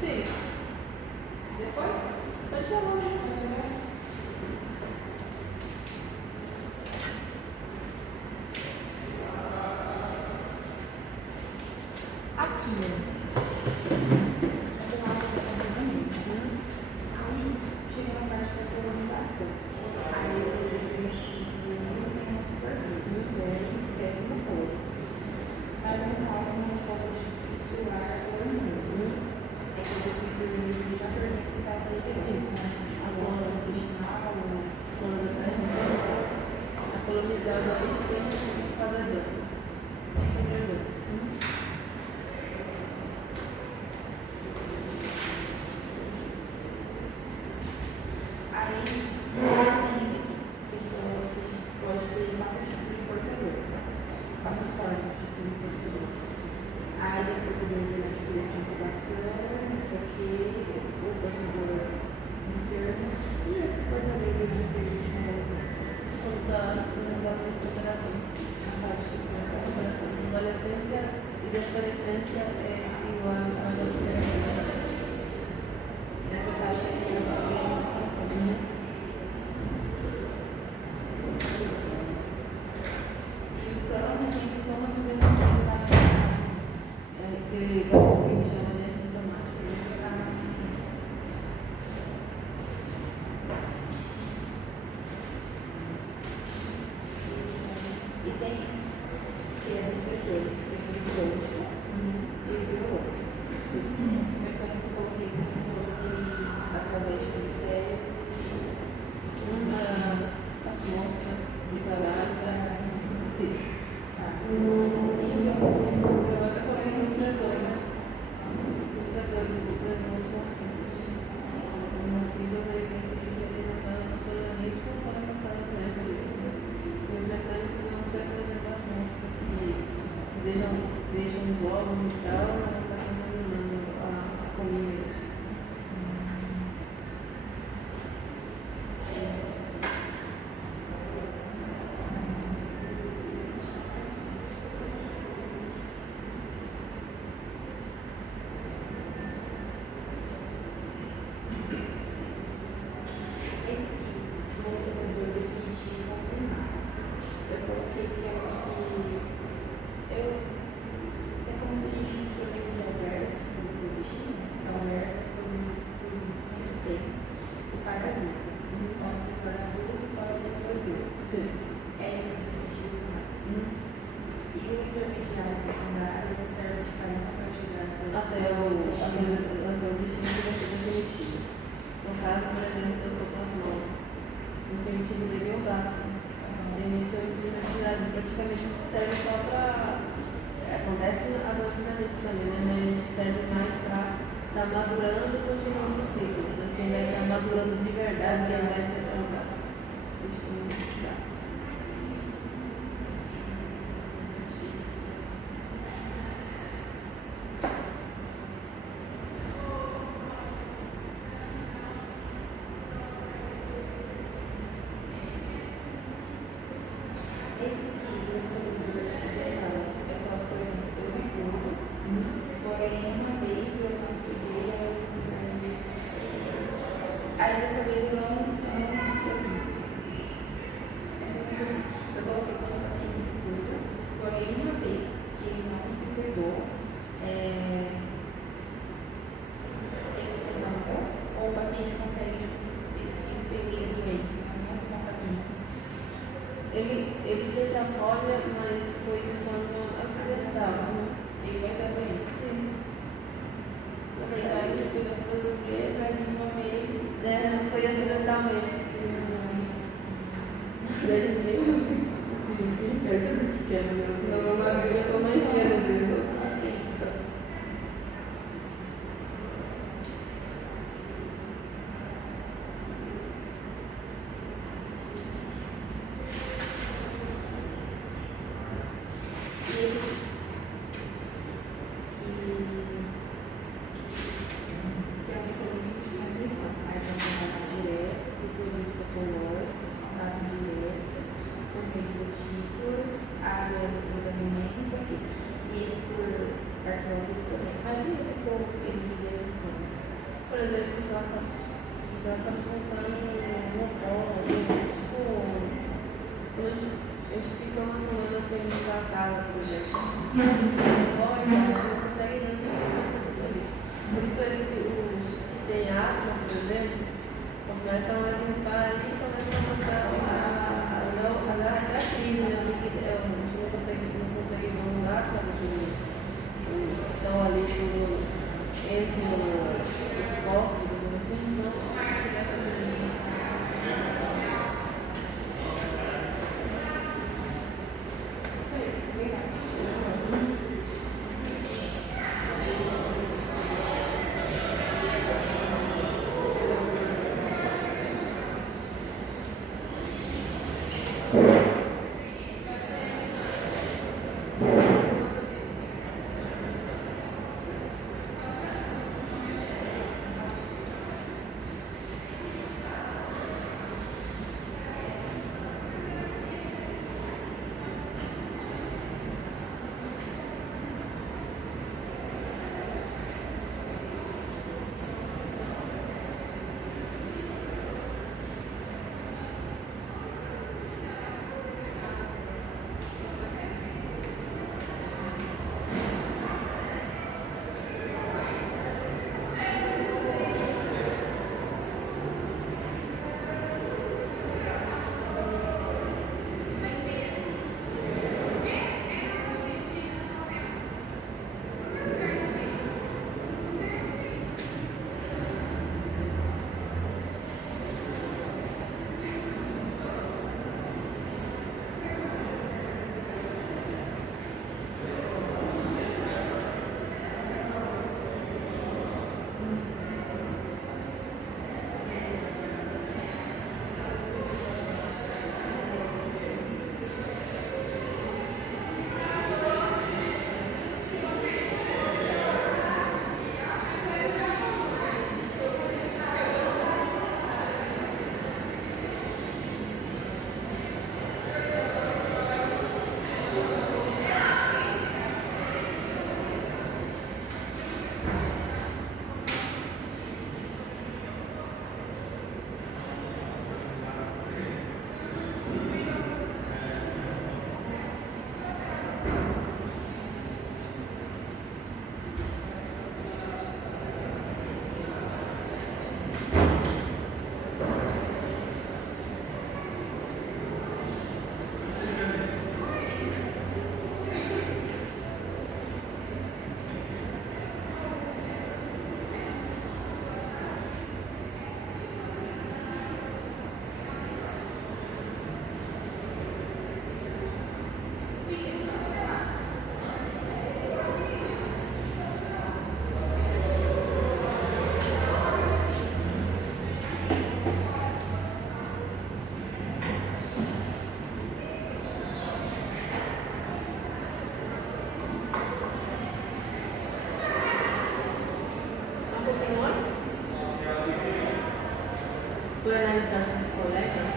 Sim. Depois? Pode chamar. Aqui, né? Vamos lá fazer o casamento. Aí chega na parte da colonização. Aí não tem uma superfície. É uma coisa. Mas no caso, uma resposta de suar ou não. É coisa que o organismo já pertence a cada pessoa. A planta original, a planta A colonizada aí sem fazer dano. sem fazer dano. vitamina, né? Ele serve mais para estar madurando e continuando o ciclo. Mas quem vai estar madurando de verdade, quem vai ter trabalho. Deixa eu mostrar. Esse aqui, eu estou no ocidental, é aquela coisa que eu recuo, porém uma vez eu não peguei, aí dessa vez eu não assim, essa aqui eu coloquei que o paciente se cuida, porém uma vez que ele não se cuidou, ele não, ou o paciente consegue se expelir a doença, não é espontaneamente. Ele teve a polha, mas foi de forma acidental, né? Ele vai ter doença. Sim. Então ele se cuida todas as vezes, aí uma vez. É, mas foi acidentalmente. Daí a gente nem assim, que é senão meu marido já tô mais inteiro dele, todos os clientes. E esse aqui. Que é o mecanismo de transmissão. Aí vai contato direto, fluido patológico, contato direto, por meio de gotículas, água dos alimentos aqui. E esse por artrópodes também. Mas e esse por feridas e pontos? Por exemplo, os ácaros voltando no polo, tipo, quando a gente fica uma semana sem limpar a casa, por exemplo. Olha, a gente não consegue ver tudo ali. Por isso é que os que têm asma, por exemplo, começam a limpar ali e começam a dar até crise, né? Porque a gente não consegue ver os ácaros, os que estão ali entre os postos, assim, então começa a ver. Foi isso, obrigada. pueden avisar sus colegas.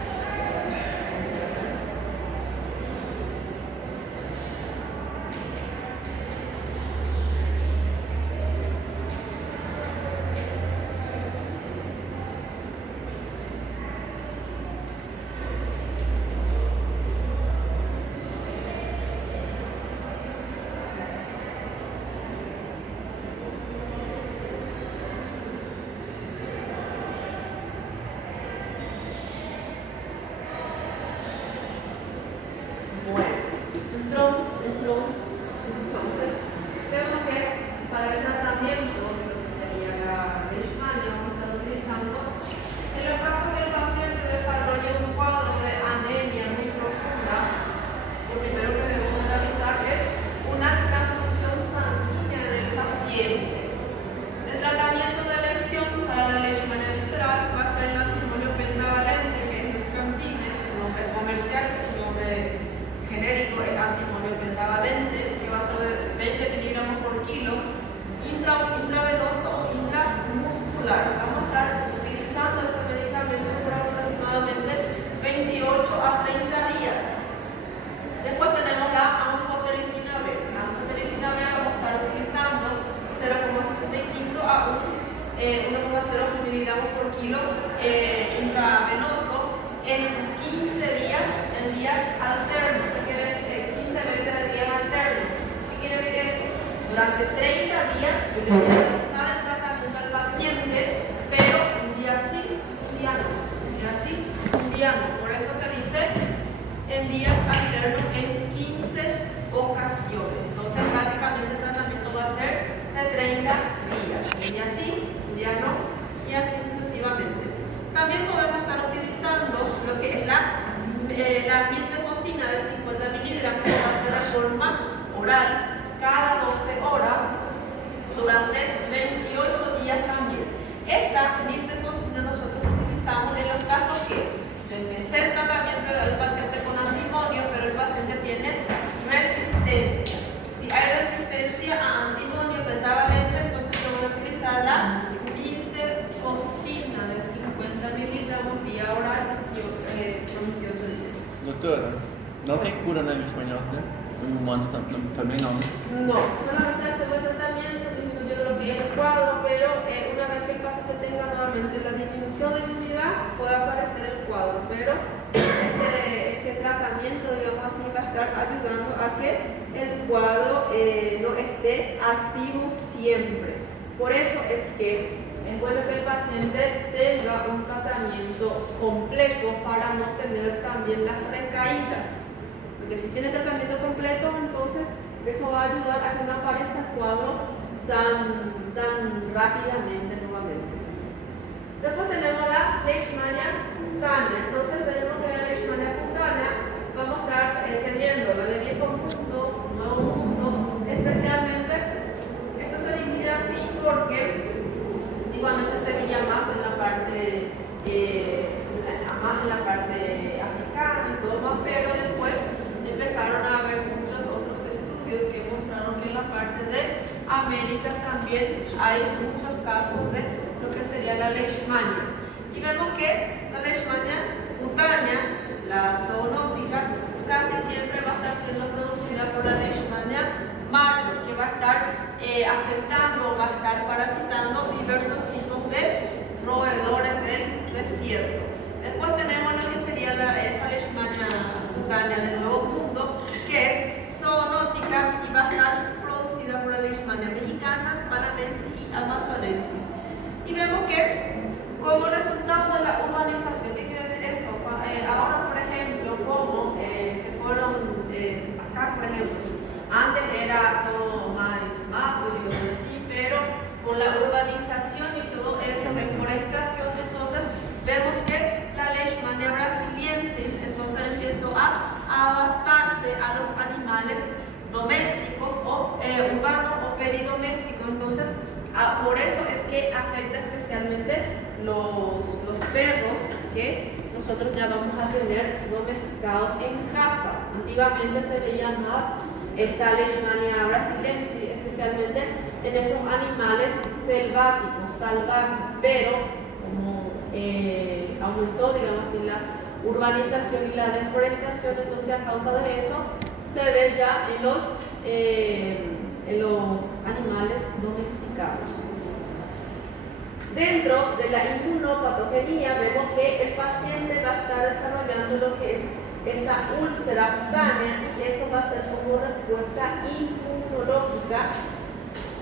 Entonces, vemos que para el tratamiento de lo que sería la leishmania vamos a estar utilizando, en el caso que el paciente desarrolle un cuadro de anemia muy profunda, lo primero que debemos realizar es una transfusión sanguínea del paciente. El tratamiento de elección para la leishmania visceral va a ser el antimonio pentavalente, que es el Cantine, su nombre comercial, su nombre genérico es antimonio pentavalente, que va a ser de 20 miligramos por kilo, intravenoso o intramuscular. Vamos a estar utilizando ese medicamento por aproximadamente 28 a 30 días. Después tenemos la anfotericina B. La anfotericina B vamos a estar utilizando 0,75 a 1,0 miligramos por kilo intravenoso en 15 días en días alternos. ¿Qué quiere decir? 15 veces de días alternos. ¿Qué quiere decir eso? Durante 30 días yo le voy a realizar el tratamiento al paciente, pero un día sí, un día no. Un día sí, un día no. Por eso se dice en días alternos en 15 ocasiones. Entonces prácticamente el tratamiento va a ser de 30 días. Un día sí, un día no, y así sucesivamente. También podemos estar utilizando lo que es la miltefosina de 50 miligramos, que va a ser de forma oral cada 12 horas durante 28 días también. Esta miltefosina nosotros utilizamos en los casos que yo empecé el tratamiento del paciente con antimonio, pero el paciente tiene resistencia. Si hay resistencia a antimonio pentavalente, entonces yo voy a utilizar la miltefosina de 50 miligramos vía oral por 28 días. Doutora, não tem cura na leishmaniose, né? Em humanos também não, né? No, solamente hacemos el tratamiento, disminuye lo que es el cuadro, pero una vez que el paciente tenga nuevamente la disminución de inmunidad, puede aparecer el cuadro, pero este tratamiento, digamos así, va a estar ayudando a que el cuadro no esté activo siempre. Por eso es que es bueno que el paciente tenga un tratamiento completo para no tener también las recaídas. Porque si tiene tratamiento completo, entonces eso va a ayudar a que no aparezca el cuadro tan rápidamente nuevamente. Después tenemos la leishmania cutánea. Entonces tenemos que la leishmania cutánea vamos a estar teniendo la de viejo mundo, nuevo mundo, especialmente esto se divide así porque igualmente se veía más en la parte africana y todo más, pero después empezaron a haber muchos otros estudios que mostraron que en la parte de América también hay muchos casos de lo que sería la leishmania. Y vemos que la leishmania cutánea, la zoonótica, casi siempre va a estar siendo producida por la leishmania macho, que va a estar afectando, va a estar parasitando diversos tipos de roedores del desierto. Después tenemos lo que sería esa leishmania cutánea de Nuevo Mundo, que es zoonótica y va a estar producida por la leishmania mexicana, panamense y amazonensis. Y vemos que como resultado de la urbanización, ¿qué quiere decir eso? Ahora, por ejemplo, como se fueron, acá por ejemplo, antes era todo más mato, digamos así, pero con la urbanización y todo eso, deforestación, entonces vemos que la leishmania brasiliensis entonces empezó a adaptarse a los animales domésticos o urbanos o peridomésticos. Entonces, por eso es que afecta especialmente los perros que nosotros ya vamos a tener domesticados en casa. Antiguamente se veía más esta leishmania brasiliensis, especialmente en esos animales selváticos, salvajes, pero como aumentó, digamos así, la urbanización y la deforestación. Entonces, a causa de eso, se ve ya en los animales domesticados. Dentro de la inmunopatogenia vemos que el paciente va a estar desarrollando lo que es esa úlcera cutánea, y eso va a ser como respuesta inmunológica.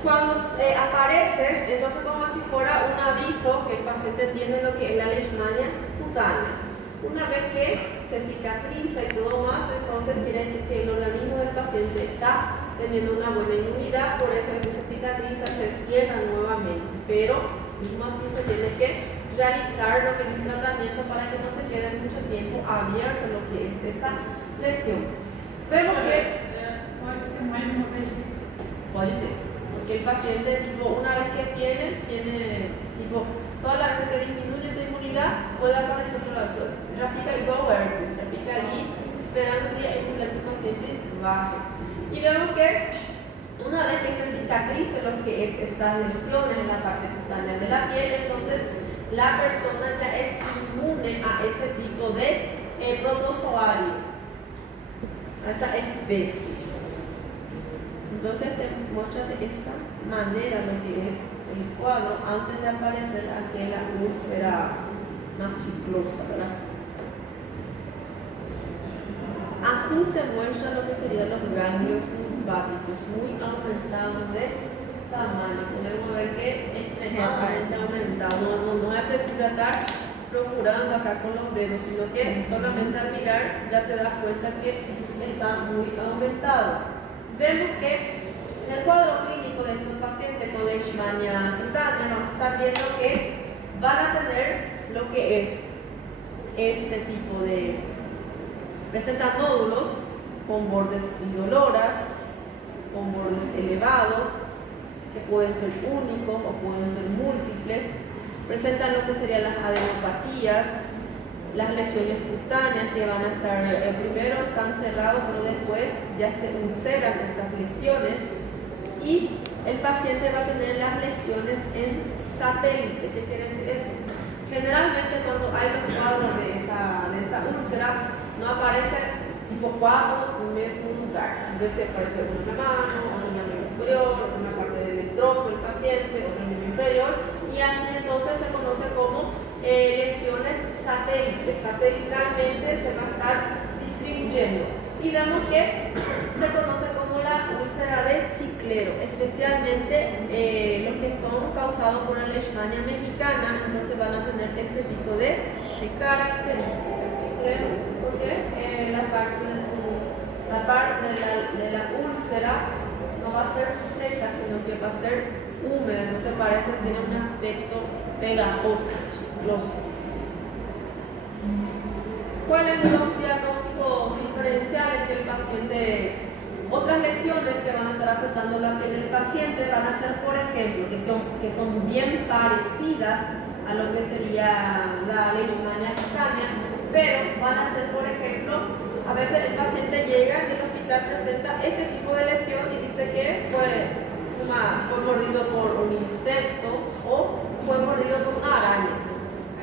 Cuando aparece, entonces como si fuera un aviso que el paciente tiene lo que es la leishmania cutánea. Una vez que se cicatriza y todo más, entonces quiere decir que el organismo del paciente está teniendo una buena inmunidad, por eso es que se cicatriza, se cierra nuevamente, pero mismo así se tiene que realizar lo que es un tratamiento para que no se quede mucho tiempo abierto lo que es esa lesión. Vemos que pode ter mais de uma vez. puede ter, porque el paciente, tipo, una vez que tiene tipo, todas las veces que disminuye esa inmunidad, puede aparecer otra vez. Ya fica igual o herpes, ya fica allí esperando que el paciente baje. Y vemos que una vez que se cicatrice lo que es estas lesiones en la parte cutánea de la piel, entonces la persona ya es inmune a ese tipo de protozoario, a esa especie. Entonces se muestra de esta manera lo que es el cuadro antes de aparecer aquella úlcera más chiclosa, ¿verdad? Así se muestra lo que serían los ganglios linfáticos, muy aumentados de tamaño. Podemos ver que extremadamente aumentado. No es preciso estar procurando acá con los dedos, sino que solamente al mirar ya te das cuenta que está muy aumentado. Vemos que en el cuadro clínico de estos pacientes con leishmania cutánea vamos a estar viendo que van a tener lo que es este tipo de... Presentan nódulos con bordes indoloras, con bordes elevados, que pueden ser únicos o pueden ser múltiples. Presentan lo que serían las adenopatías, las lesiones cutáneas que van a estar, primero están cerrados, pero después ya se ulceran estas lesiones, y el paciente va a tener las lesiones en satélite. ¿Qué quiere decir eso? Generalmente cuando hay los cuadros de esa úlcera, no aparece tipo 4 en un mismo lugar. A veces aparece uno en la mano, otro en la miembro superior, otro en la parte del tronco del paciente, otro en el miembro inferior, y así entonces se conoce como lesiones satélites. Satelitalmente se va a estar distribuyendo. Y vemos que se conoce como la úlcera de Chiclero, especialmente los que son causados por la leishmania mexicana, entonces van a tener este tipo de características. Chiclero, porque la parte de la úlcera no va a ser seca, sino que va a ser húmeda, entonces parece que tiene un aspecto pegajoso, chicloso. ¿Cuáles son los diagnósticos diferenciales que el paciente? Otras lesiones que van a estar afectando la piel del paciente van a ser, por ejemplo, que son bien parecidas a lo que sería la leishmania cutánea, pero van a ser, por ejemplo, a veces el paciente llega y el hospital presenta este tipo de lesión y dice que fue mordido por un insecto o fue mordido por una araña.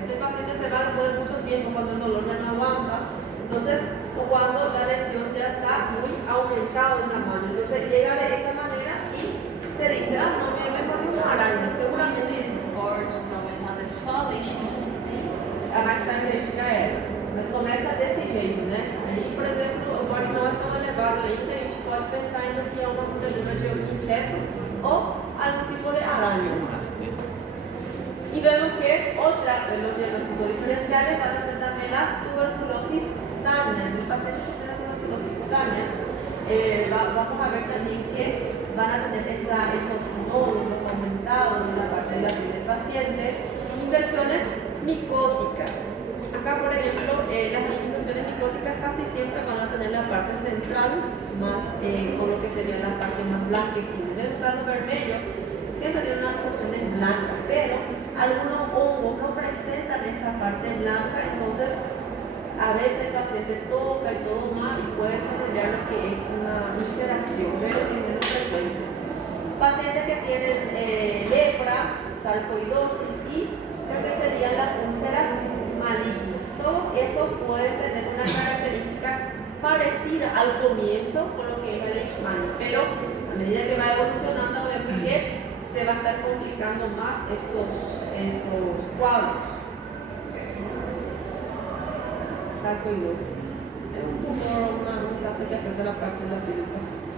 Ese paciente se va después de mucho tiempo cuando el dolor ya no aguanta, entonces, o cuando la lesión ya está muy aumentado en tamaño. Entonces llega de esa manera y te dice, no, me mordió una araña, seguramente. Fortes, aumentadas, só leishmania que tem. A mais característica é, mas começa desse jeito, né? Aí, por exemplo, o bode não é tão elevado ainda, a gente pode pensar ainda que é uma mordedura de algum inseto ou algum tipo de aranha. Y vemos que otra de los diagnósticos diferenciales van a ser también la tuberculosis cutánea. Los pacientes que tienen tuberculosis cutánea, vamos a ver también que van a tener esos nódulos aumentados en la parte de la piel del paciente. Infecciones micóticas. Acá, por ejemplo, las infecciones micóticas casi siempre van a tener la parte central más, con lo que sería la parte más blanquecina. En el plano vermelho siempre tiene unas porciones blancas, pero algunos hongos no presentan esa parte blanca, entonces a veces el paciente toca y todo más y puede desarrollar lo que es una ulceración, pero es menos frecuente. Pacientes que tienen lepra, sarcoidosis y lo que serían las úlceras malignas. Todos esos pueden tener una característica parecida al comienzo con lo que es la leishmania, pero a medida que va evolucionando vemos que se va a estar complicando más estos cuadros. Sarcoidosis. Es un tumor, un caso que afecta la parte de la piel del paciente.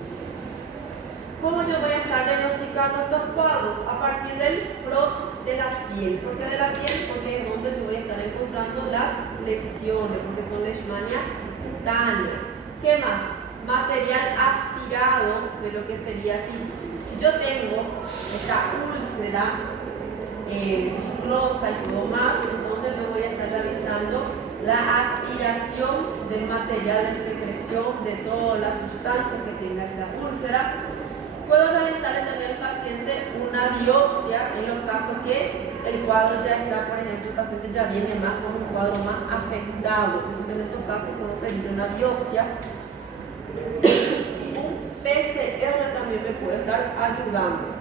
¿Cómo yo voy a estar diagnosticando estos cuadros? A partir del frotis de la piel. ¿Por qué de la piel? Porque es donde yo voy a estar encontrando las lesiones, porque son leishmania cutánea. ¿Qué más? Material aspirado de lo que sería así. Si yo tengo esa úlcera chiclosa y todo más, entonces me voy a estar realizando la aspiración del material de secreción de todas las sustancias que tenga esa úlcera. Puedo realizarle también al paciente una biopsia en los casos que el cuadro ya está, por ejemplo, el paciente ya viene más con un cuadro más afectado. Entonces en esos casos puedo pedir una biopsia. Y un PCR también me puede estar ayudando.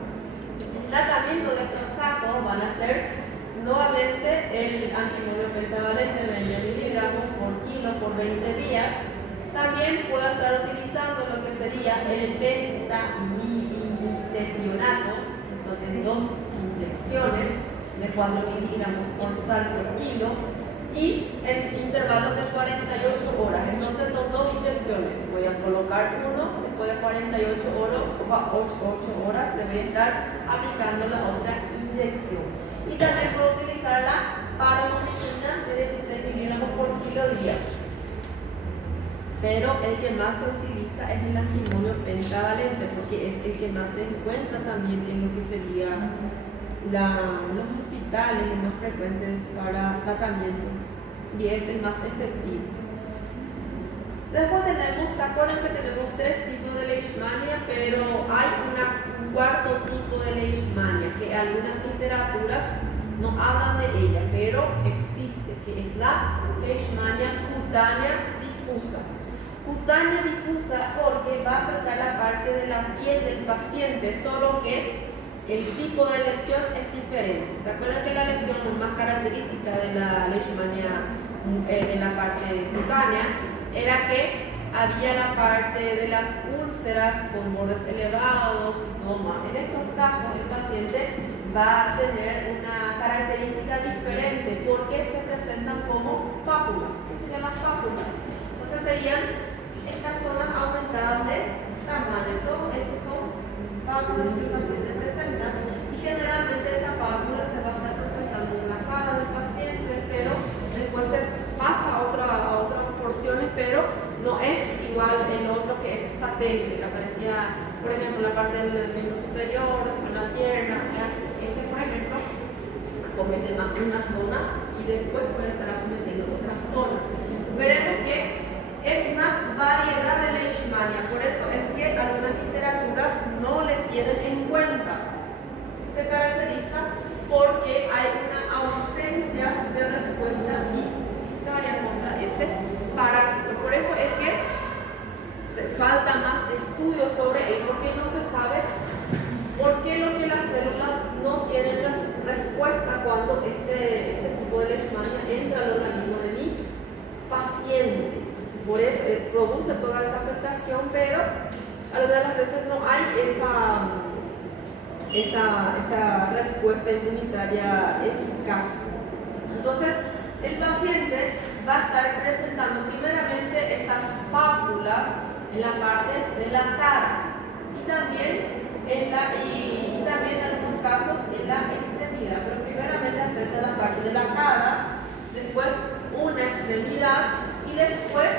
El tratamiento de estos casos van a ser nuevamente el antimonio pentavalente de 20 miligramos por kilo por 20 días. También puedo estar utilizando lo que sería el pentamidicetionato, que son en 2 inyecciones de 4 miligramos por sal por kilo y en intervalos de 48 horas. Entonces son 2 inyecciones. Voy a colocar uno, después de 48 horas le voy a estar aplicando la otra inyección. Y también puedo utilizar la paramoxicilina de 16 miligramos por kilo día. Pero el que más se utiliza es el antimonio pentavalente, porque es el que más se encuentra también en lo que sería los hospitales más frecuentes para tratamiento y es el más efectivo. Después ¿se acuerdan que tenemos 3 tipos de leishmania? Pero hay un cuarto tipo de leishmania que algunas literaturas no hablan de ella, pero existe, que es la leishmania cutánea difusa. Cutánea difusa porque va a afectar la parte de la piel del paciente, solo que el tipo de lesión es diferente. ¿Se acuerdan que la lesión más característica de la leishmania en la parte cutánea era que había la parte de las úlceras con bordes elevados y todo más? En estos casos el paciente va a tener una característica diferente porque se presentan como pápulas. ¿Qué se llaman pápulas? Entonces serían estas zonas aumentadas de tamaño. Todos esos son pápulas que el paciente presenta y generalmente esa pápula se va a estar presentando en la cara del paciente, pero después se pasa a otras porciones, pero no es igual el otro que es satélite, que aparecía, por ejemplo, en la parte del miembro superior, después en la pierna. Este, por ejemplo, acomete más una zona y después puede estar acometiendo otra zona. Veremos que es una variedad de leishmania, por eso es que algunas literaturas no le tienen en cuenta. Se caracteriza porque hay una ausencia de respuesta inmunitaria contra ese parásito. Por eso es que falta más estudios sobre él, porque no se sabe por qué lo que las células no tienen respuesta cuando este tipo de leishmania entra al organismo de mi paciente. Por eso produce toda esa afectación, pero algunas de las veces no hay esa respuesta inmunitaria eficaz. Entonces, el paciente va a estar presentando primeramente esas pápulas en la parte de la cara y también en algunos casos en la extremidad, pero primeramente afecta la parte de la cara, después una extremidad y después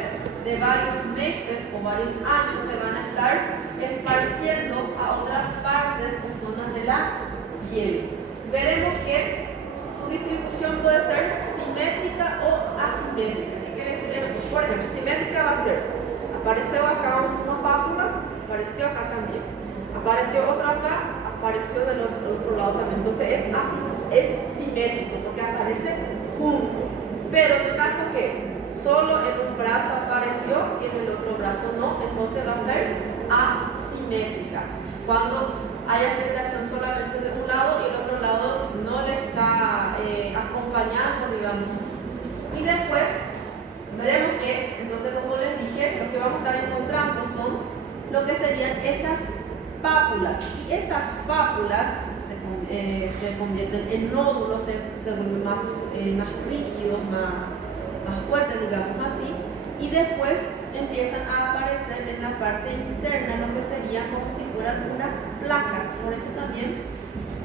de varios meses o varios años se van a estar esparciendo a otras partes o zonas de la piel. Veremos que su distribución puede ser simétrica o asimétrica. ¿Qué quiere decir eso? Por ejemplo, simétrica va a ser, apareció acá una pápula, apareció acá también, apareció otro acá, apareció del otro lado también. Entonces es simétrico porque aparece junto. Pero en el caso que solo en un brazo apareció y en el otro brazo no, entonces va a ser asimétrica. Cuando hay afectación solamente de un lado y el otro lado no le está lo que serían esas pápulas. Y esas pápulas se convierten en nódulos, se vuelven más rígidos, más fuertes, digamos así, y después empiezan a aparecer en la parte interna lo que serían como si fueran unas placas. Por eso también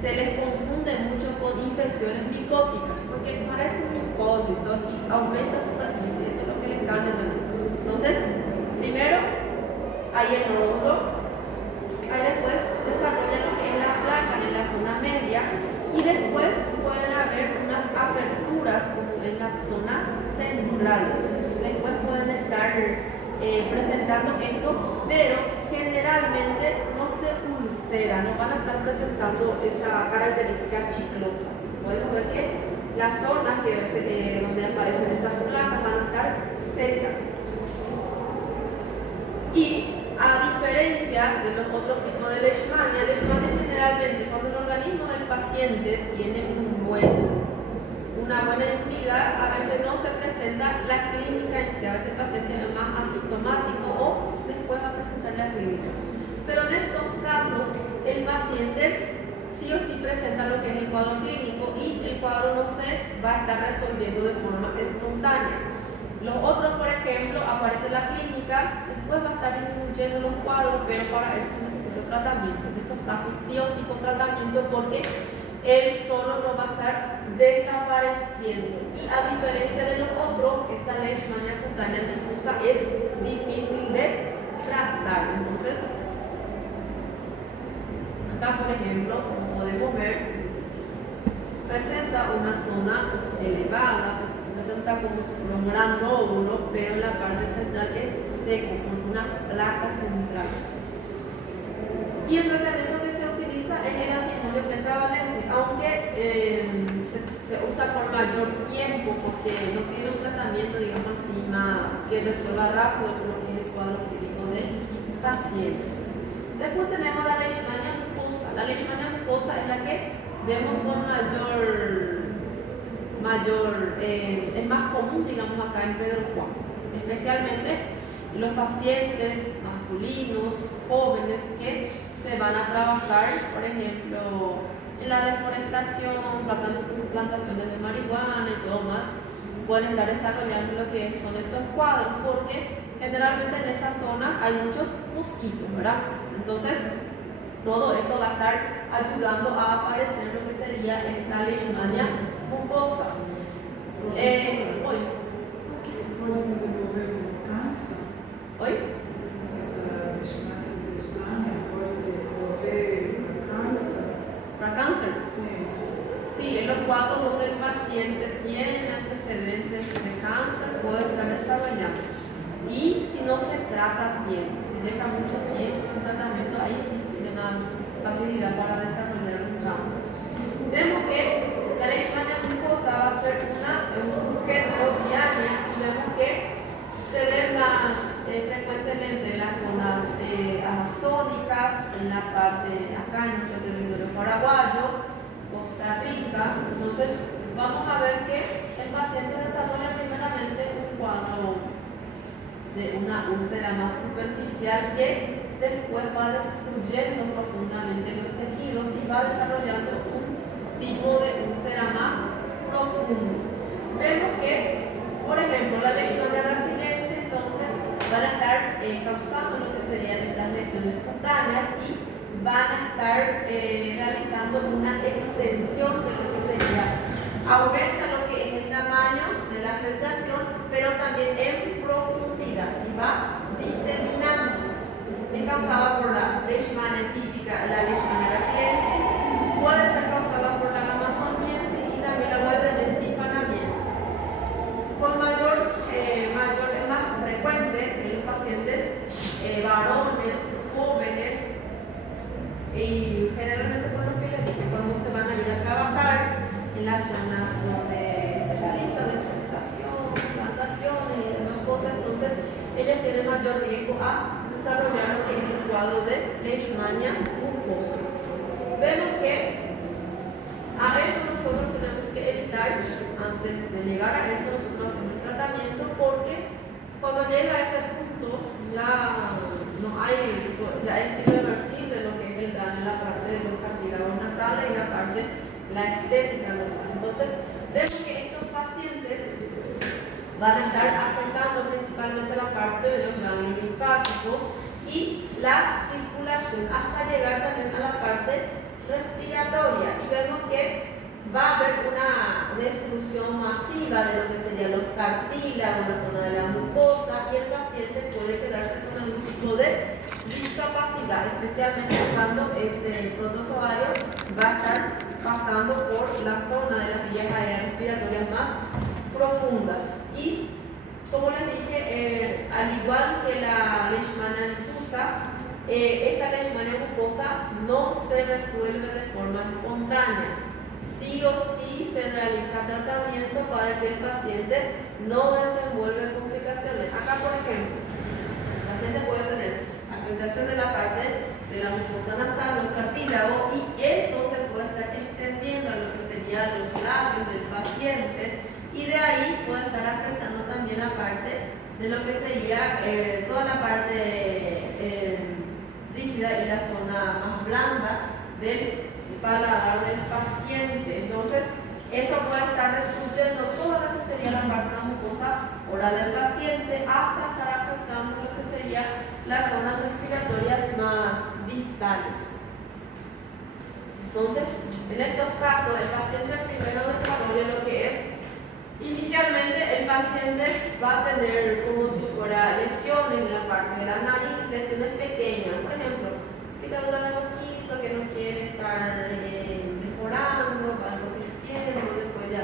se les confunde mucho con infecciones micóticas, porque parece micosis, o aquí aumenta superficie, eso es lo que le cambia también. Entonces, primero hay el nódulo, ahí después desarrolla lo que es la placa en la zona media, y después pueden haber unas aperturas como en la zona central. Después pueden estar presentando esto, pero generalmente no se ulcera, no van a estar presentando esa característica chiclosa. Podemos ver que las zonas donde aparecen esas placas van a estar secas. Y a diferencia de los otros tipos de leishmania generalmente cuando el organismo del paciente tiene una buena inmunidad, a veces no se presenta la clínica en sí, a veces el paciente es más asintomático o después va a presentar la clínica. Pero en estos casos, el paciente sí o sí presenta lo que es el cuadro clínico y el cuadro no se va a estar resolviendo de forma espontánea. Los otros, por ejemplo, aparece la clínica, después va a estar disminuyendo los cuadros, pero para eso necesita tratamiento. En estos casos sí o sí con tratamiento porque él solo no va a estar desapareciendo. Y a diferencia de los otros, esta leishmania cutánea difusa es difícil de tratar. Entonces, acá por ejemplo, como podemos ver, presenta una zona elevada, presenta como si fuera un gran nódulo, pero en la parte central es seco, con una placa central. Y el tratamiento que se utiliza es el antimonio pentavalente, aunque se usa por mayor tiempo porque no tiene un tratamiento, digamos así, más que resuelva rápido lo que es el cuadro clínico del paciente. Después tenemos la leishmania mucosa. La leishmania mucosa es la que vemos con es más común, digamos, acá en Pedro Juan, especialmente los pacientes masculinos, jóvenes que se van a trabajar, por ejemplo, en la deforestación, plantaciones de marihuana y todo más, pueden estar desarrollando lo que son estos cuadros, porque generalmente en esa zona hay muchos mosquitos, ¿verdad? Entonces, todo eso va a estar ayudando a aparecer lo que sería esta leishmania mucosa. Hoy. Só que pode desenvolver como câncer? Hoy. Essa leishmania pode desenvolver câncer? ¿Para cáncer? Sim. Sí, en los cuadros donde el paciente tiene antecedentes de cáncer puede estar desarrollando. Y si no se trata a tiempo, si deja mucho tiempo sin tratamiento, ahí sí tiene más facilidad para desarrollar un cáncer. Vemos que la leishmania mucosa va a ser un subgénero viaria y vemos que se ve más frecuentemente en las zonas amazónicas, en la parte acá en nuestro territorio paraguayo, Costa Rica. Entonces vamos a ver que el paciente desarrolla primeramente un cuadro de una úlcera más superficial que después va destruyendo profundamente los tejidos y va desarrollando un tipo de úlcera más profundo. Vemos que, por ejemplo, la leishmania brasilense entonces van a estar causando lo que serían estas lesiones cutáneas y van a estar realizando una extensión de lo que sería, aumenta lo que es el tamaño de la afectación, pero también en profundidad y va diseminando. Es causada por la leishmania típica, la leishmania brasilensis, puede ser causada por la amazoniensis y también la guayanensis panamensis. Con es más frecuente en los pacientes varones, jóvenes, y generalmente por lo que les dije, cuando se van a ir a trabajar en las zonas donde se realiza deforestación, plantaciones y demás cosas, entonces ellas tienen mayor riesgo a desarrollar lo que es el cuadro de leishmania mucosa. Vemos que a eso nosotros tenemos que evitar, antes de llegar a eso, nosotros hacemos el tratamiento, porque cuando llega a ese punto la no hay, ya es irreversible lo que es el daño en la parte de los cartílagos nasales y la parte, la estética local. Entonces, vemos que estos pacientes van a estar afectando principalmente la parte de los ganglios linfáticos y la circulación hasta llegar también a la parte respiratoria, y vemos que va a haber una destrucción masiva de lo que serían los cartílagos, la zona de la mucosa, y el paciente puede quedarse con algún tipo de discapacidad, especialmente cuando ese protozoario va a estar pasando por la zona de las vías aéreas respiratorias más profundas. Y como les dije, al igual que la leishmania difusa, esta leishmania mucosa no se resuelve de forma espontánea. Sí o sí se realiza tratamiento para que el paciente no desenvuelva complicaciones. Acá, por ejemplo, el paciente puede tener afectación de la parte de la mucosa nasal, los cartílagos, y eso se puede estar extendiendo a lo que serían los labios del paciente, y de ahí puede estar afectando también la parte de lo que sería toda la parte rígida y la zona más blanda del paladar del paciente. Entonces, eso puede estar destruyendo toda lo que sería la parte de la mucosa oral del paciente hasta estar afectando lo que sería las zonas respiratorias más distales. Entonces, en estos casos, el paciente primero desarrolla lo que es, inicialmente el paciente va a tener como si fuera lesiones en la parte de la nariz, lesiones pequeñas, por ejemplo, picadura de mosquito que no quiere estar mejorando, va enrojeciendo, después ya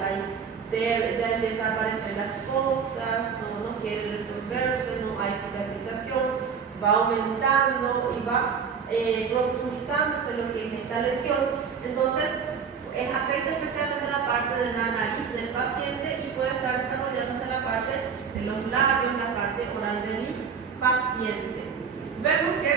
empieza a aparecer las costas, no quiere resolverse, no hay cicatrización, va aumentando y va profundizándose lo que es esa lesión. Entonces, afecta especialmente la parte de la nariz del paciente y puede estar desarrollándose la parte de los labios, la parte oral del paciente. Vemos que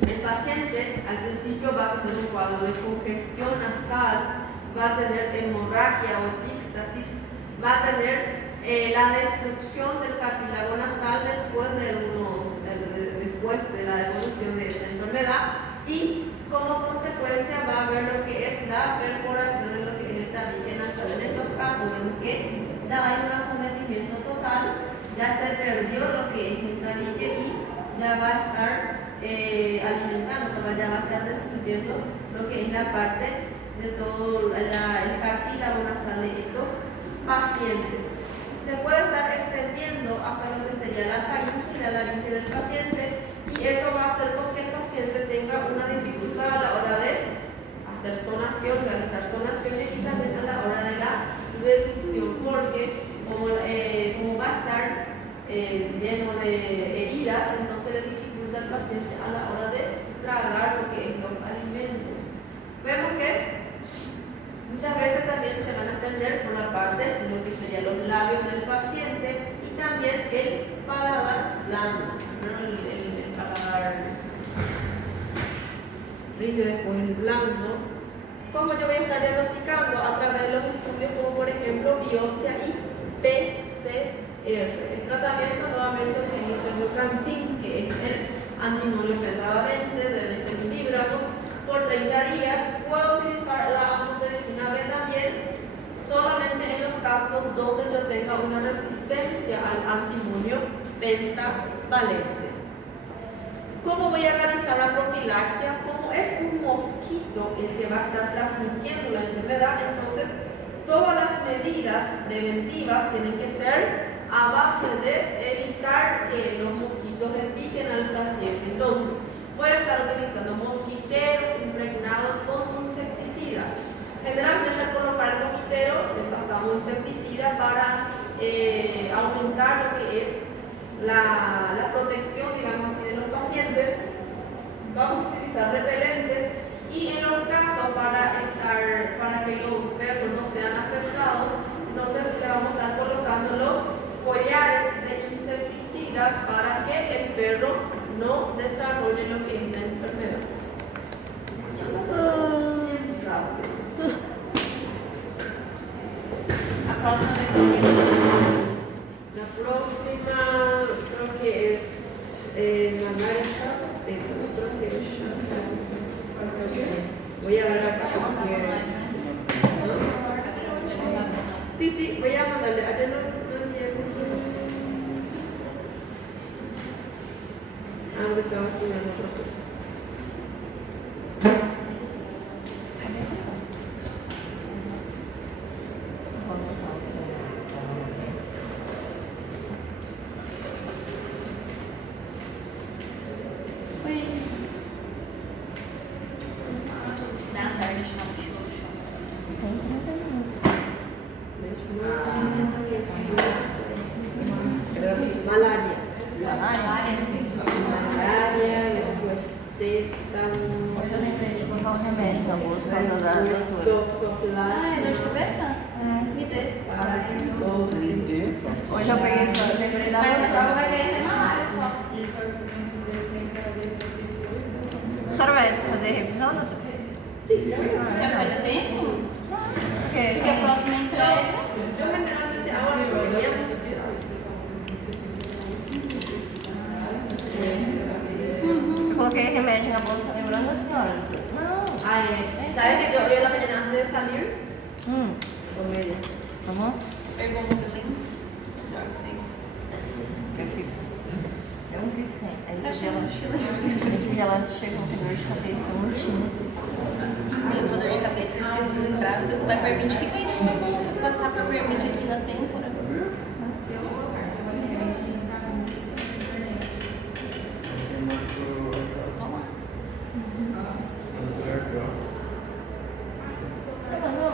el paciente al principio va a tener un cuadro de congestión nasal, va a tener hemorragia o epíxtasis, va a tener la destrucción del cartílago nasal después de la evolución de esta enfermedad, y como consecuencia va a haber lo que es la perforación de lo que es el tabique nasal. En estos casos vemos que ya hay un acometimiento total, ya se perdió lo que es el tabique y ya va a estar alimentando, o sea, ya va a estar destruyendo lo que es la parte de todo el cartílago nasal de estos pacientes. Se puede estar extendiendo hasta lo que sería la faringe y la laringe del paciente, y eso va a hacer con que el paciente tenga una dificultad a la hora de hacer sonación, realizar sonaciones, y también a la hora de la deglución, porque como va a estar lleno de heridas, entonces le dificulta al paciente a la hora de tragar lo que es los alimentos. Vemos que muchas veces también se van a extender por la parte de lo que serían los labios del paciente y también el paladar blando, el paladar rígido, después el blando. Como yo voy a estar diagnosticando a través de los estudios como por ejemplo biopsia y PCR. El tratamiento nuevamente utilizo el Bucantin, que es el antimonio pentavalente de 20 miligramos por 30 días. Puedo utilizar la amphotericina B también, solamente en los casos donde yo tenga una resistencia al antimonio pentavalente. ¿Cómo voy a realizar la profilaxia? Como es un mosquito el que va a estar transmitiendo la enfermedad, entonces todas las medidas preventivas tienen que ser a base de evitar que los mosquitos le piquen al paciente. Entonces, voy a estar utilizando mosquiteros impregnados con insecticida. Generalmente al colocar el mosquitero le pasamos insecticida para aumentar lo que es la protección, digamos así, de los pacientes. Vamos a utilizar repelentes, y en los casos para que los perros no sean afectados, entonces le vamos a estar colocando los collares de insecticida para que el perro no desarrolle lo que es la enfermedad. La próxima vez eu La próxima creo que es na Mara chama teta, no troqueiro chama. Fazer o quê? Voy a hablar acá porque... Sí, sí, voy a mandarle. Ayer no envié porque... Porque estaba estudiando otra cosa. Oi. Da tarde, chama xoxo. Tem 30 minutos. Malária. Malária. Malária, depois tétano, Hoje eu lembrei de botar um remédio na bolsa por causa da depois doutora. Ah, é dor de toxoplasma, cabeça? Me dê. parasitose. Hoje eu peguei só, eu lembrei da Mas a outra. prova vai ter até malária só. Isso aí você tem que ver sempre a vez A senhora vai fazer revisão, doutor? Sim, Você vai ter tempo? Porque Porque a próxima entrega. eu me enterei ahora podíamos. eu coloquei remédio na bolsa lembrando a senhora, doutor. Não. Ah, ¿sabes que yo hoy a la mañana antes de salir con ella? Vamos? Pegou muito bem. Joga bem. Eu fico. Eu não fico sem. Aí Tá esse achando gelado, esse gelado chegou com dor de cabeça muito. Tem uma dor de cabeça se eu lembrar, você vai permitir, fica aí na minha bolsa, passar por permite aqui na têmpora. Vamos lá. Você mandou?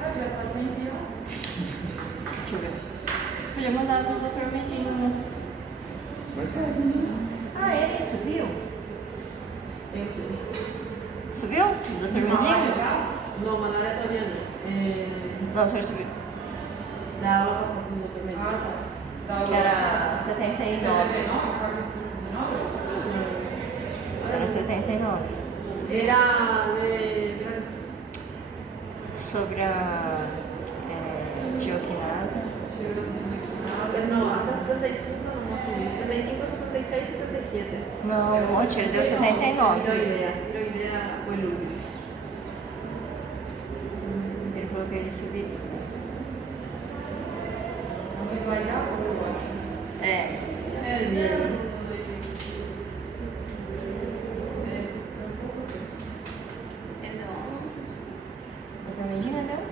já tá atendendo. Deixa eu ver. Podia mandar no doutor Medina, né? Ah, ele subiu? Eu subi. Subiu? O doutor Medina? No, Manuela todavía no. Não, o senhor subiu. La aula pasada con el doctor médico. Que era 79. Era 79. Era de... Sobre a dioquinase. No, hasta 75 no vamos a subir. 75, 76, 77. Não, um monte, ele deu 79. Tiroidea fue el último. Ele falou que ele subiria. Talvez variar sobre o outro. É. Doutor Medina deu?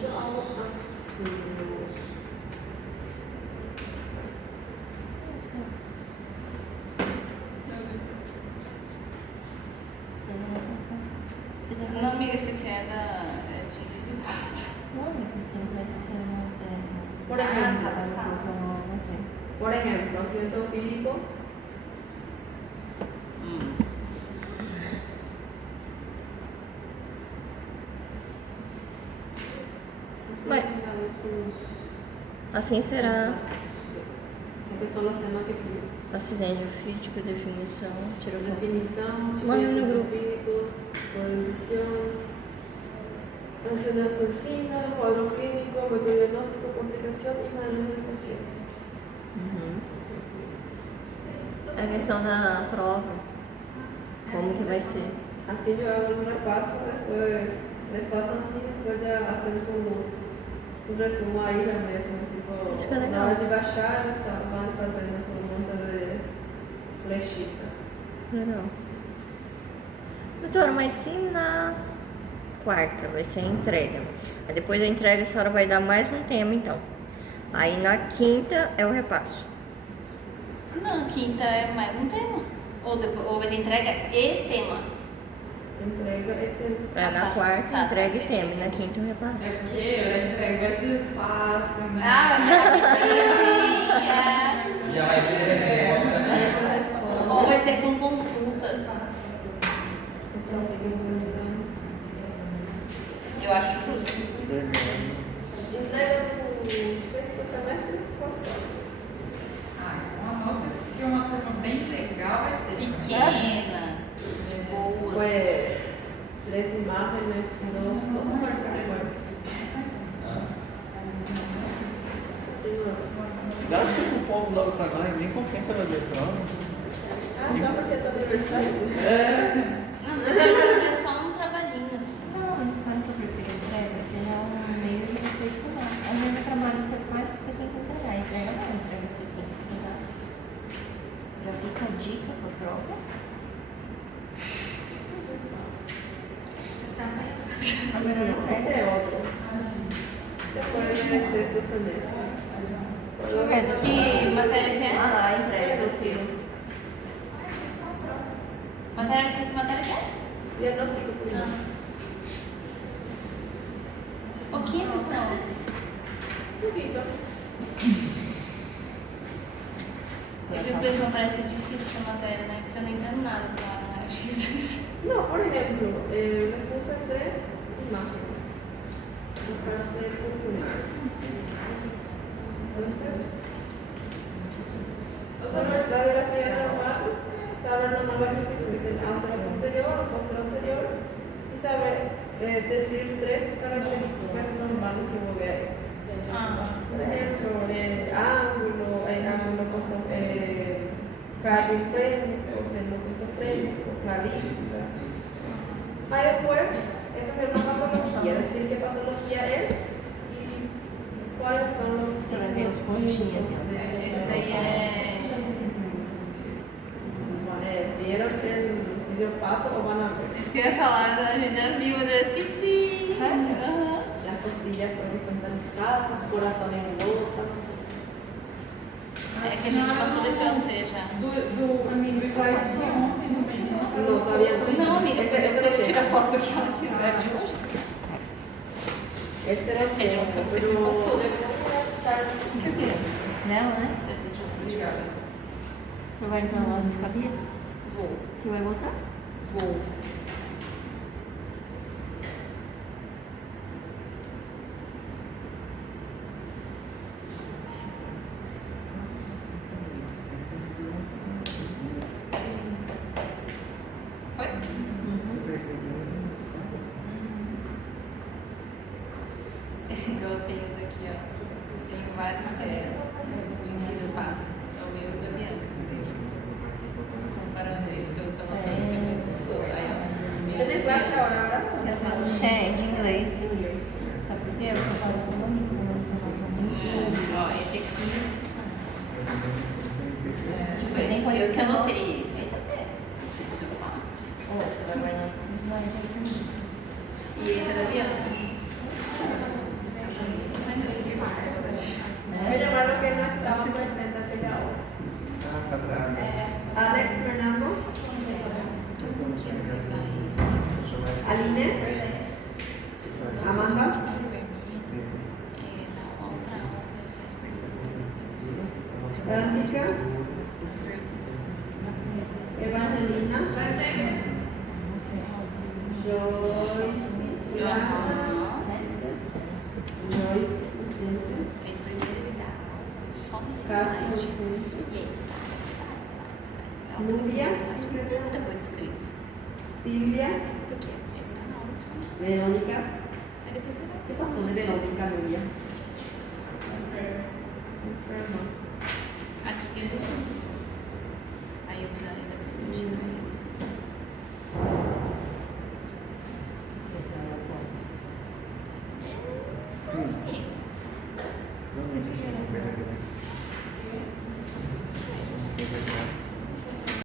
Yo hago así. Não, amiga, isso aqui é de físico. Não, amigo, tem que ver se você não Por ejemplo. não tem. Por ejemplo, accidente físico. Vai. Assim será. Que son los temas que piden. Acidente físico, definição, tirou Definición, tipo Manda de no grupo. físico, condición, acción de las toxinas, cuadro clínico, método diagnóstico, complicación y manejo del paciente. A questão da prova. Como que vai ser? Así yo hago un repaso, después pasan así, después ya hacen su resumo ahí ya mesmo, tipo, Acho que é legal. na hora de baixar, van fazendo su monte de flechitas. Legal. Doutora, mas se na quarta vai ser a entrega, aí depois da entrega a senhora vai dar mais um tema então. Aí na quinta é o repasso. Não, quinta é mais um tema. Ou vai ter entrega e tema. Entrega e tempo. É na tá. quarta, Tá, entrega e tá, tema, e na quinta o repasso. É porque a entrega vai ser fácil, né? Ah, vai ser rapidinho assim. Já vai ter resposta, né? Ou vai ser com consulta. Então, Eu acho justo. entrega no sexto semestre, qual faz? Ah, então, nossa, que é uma turma bem legal vai ser. Pequena, de boas. Fue 3 de mayo. imágenes, los Já acho que o povo logo pra nós, nem compensa fazer prova. Ah, só porque é teu aniversário? Não, eu quero fazer só um trabalhinho assim. Não, sabe o que eu prefiro entrega? Porque já é um meio de você estudar. Às vezes o trabalho você faz porque você tem que entregar. Entrega não, entrega você tem que estudar. Já fica a dica pra prova. A melhor entrega. É óbvio. Depois é sexto semestre. Deixa eu ver, que matéria que é? Ah lá, entrega possível. Matéria, que matéria que é? Diagnóstico clínico. Pouquinho questão. Bonito. Eu fico pensando, parece ser difícil essa matéria, né? Porque eu não entendo nada do raio-x. No, por ejemplo, me puse 3 imágenes para hacer pulmonar. Entonces, la radiografía normal, saber normal la posición anterior, posterior o posterior anterior y saber decir 3 características normales que voy a ver. Por ejemplo, ángulo cardiofrénico, seno cristofrénico, clavícula. Ahí después, esta es una patología, decir qué patología es y cuáles son los Você vai ver os pontinhos. Esse daí ¿Vieron el fisiopata o van a ver? Isso que eu ia falar, a gente já viu, mas eu já esqueci. Aham. Las costillas horizontalizadas, corazón en gota. É que a gente passou de câncer já. Do slide de ontem, não tem No, todavía no. Não, amiga, Ese eu era el tiro a tema. foto que ela tirou. É de hoje? Ese era el É de tema, ontem foi que você pero me passou. debería estar. Nela, né? Esse deixa eu ver. Você vai entrar lá nos cabides? Vou. Você vai voltar? Vou. Foi? Eu tenho daqui, ó. Tenho vários fisipatas. É o meu e da Bianca, inclusive. Comparando isso pelo que ela tem. Aí, ó. ¿Tienes clase ahora? É, de inglês. Sabe por quê? Eu tô fazendo comigo, né? Ó, esse aqui. Você nem Eu conhece que o nome? anotei esse. Você vai guardar esses slides aí comigo. E esse é da Bianca. Voy a llamar lo que no estaba presente aquella hora. Ah, pra trás. Alex Fernando. Aline. Amanda. Francisca. Evangelina. Joyce. Joyce. Vicente. Cássio Vicente. Núbia. Depois escrito. Silvia. Por quê? Verônica. Aí depois eu ¿Qué pasó de Verónica, Núbia? Enferma. aqui tem tudo. Aí eu já ainda preciso isso. Esse é o ponto. Assim. Realmente achei uma coisa grande.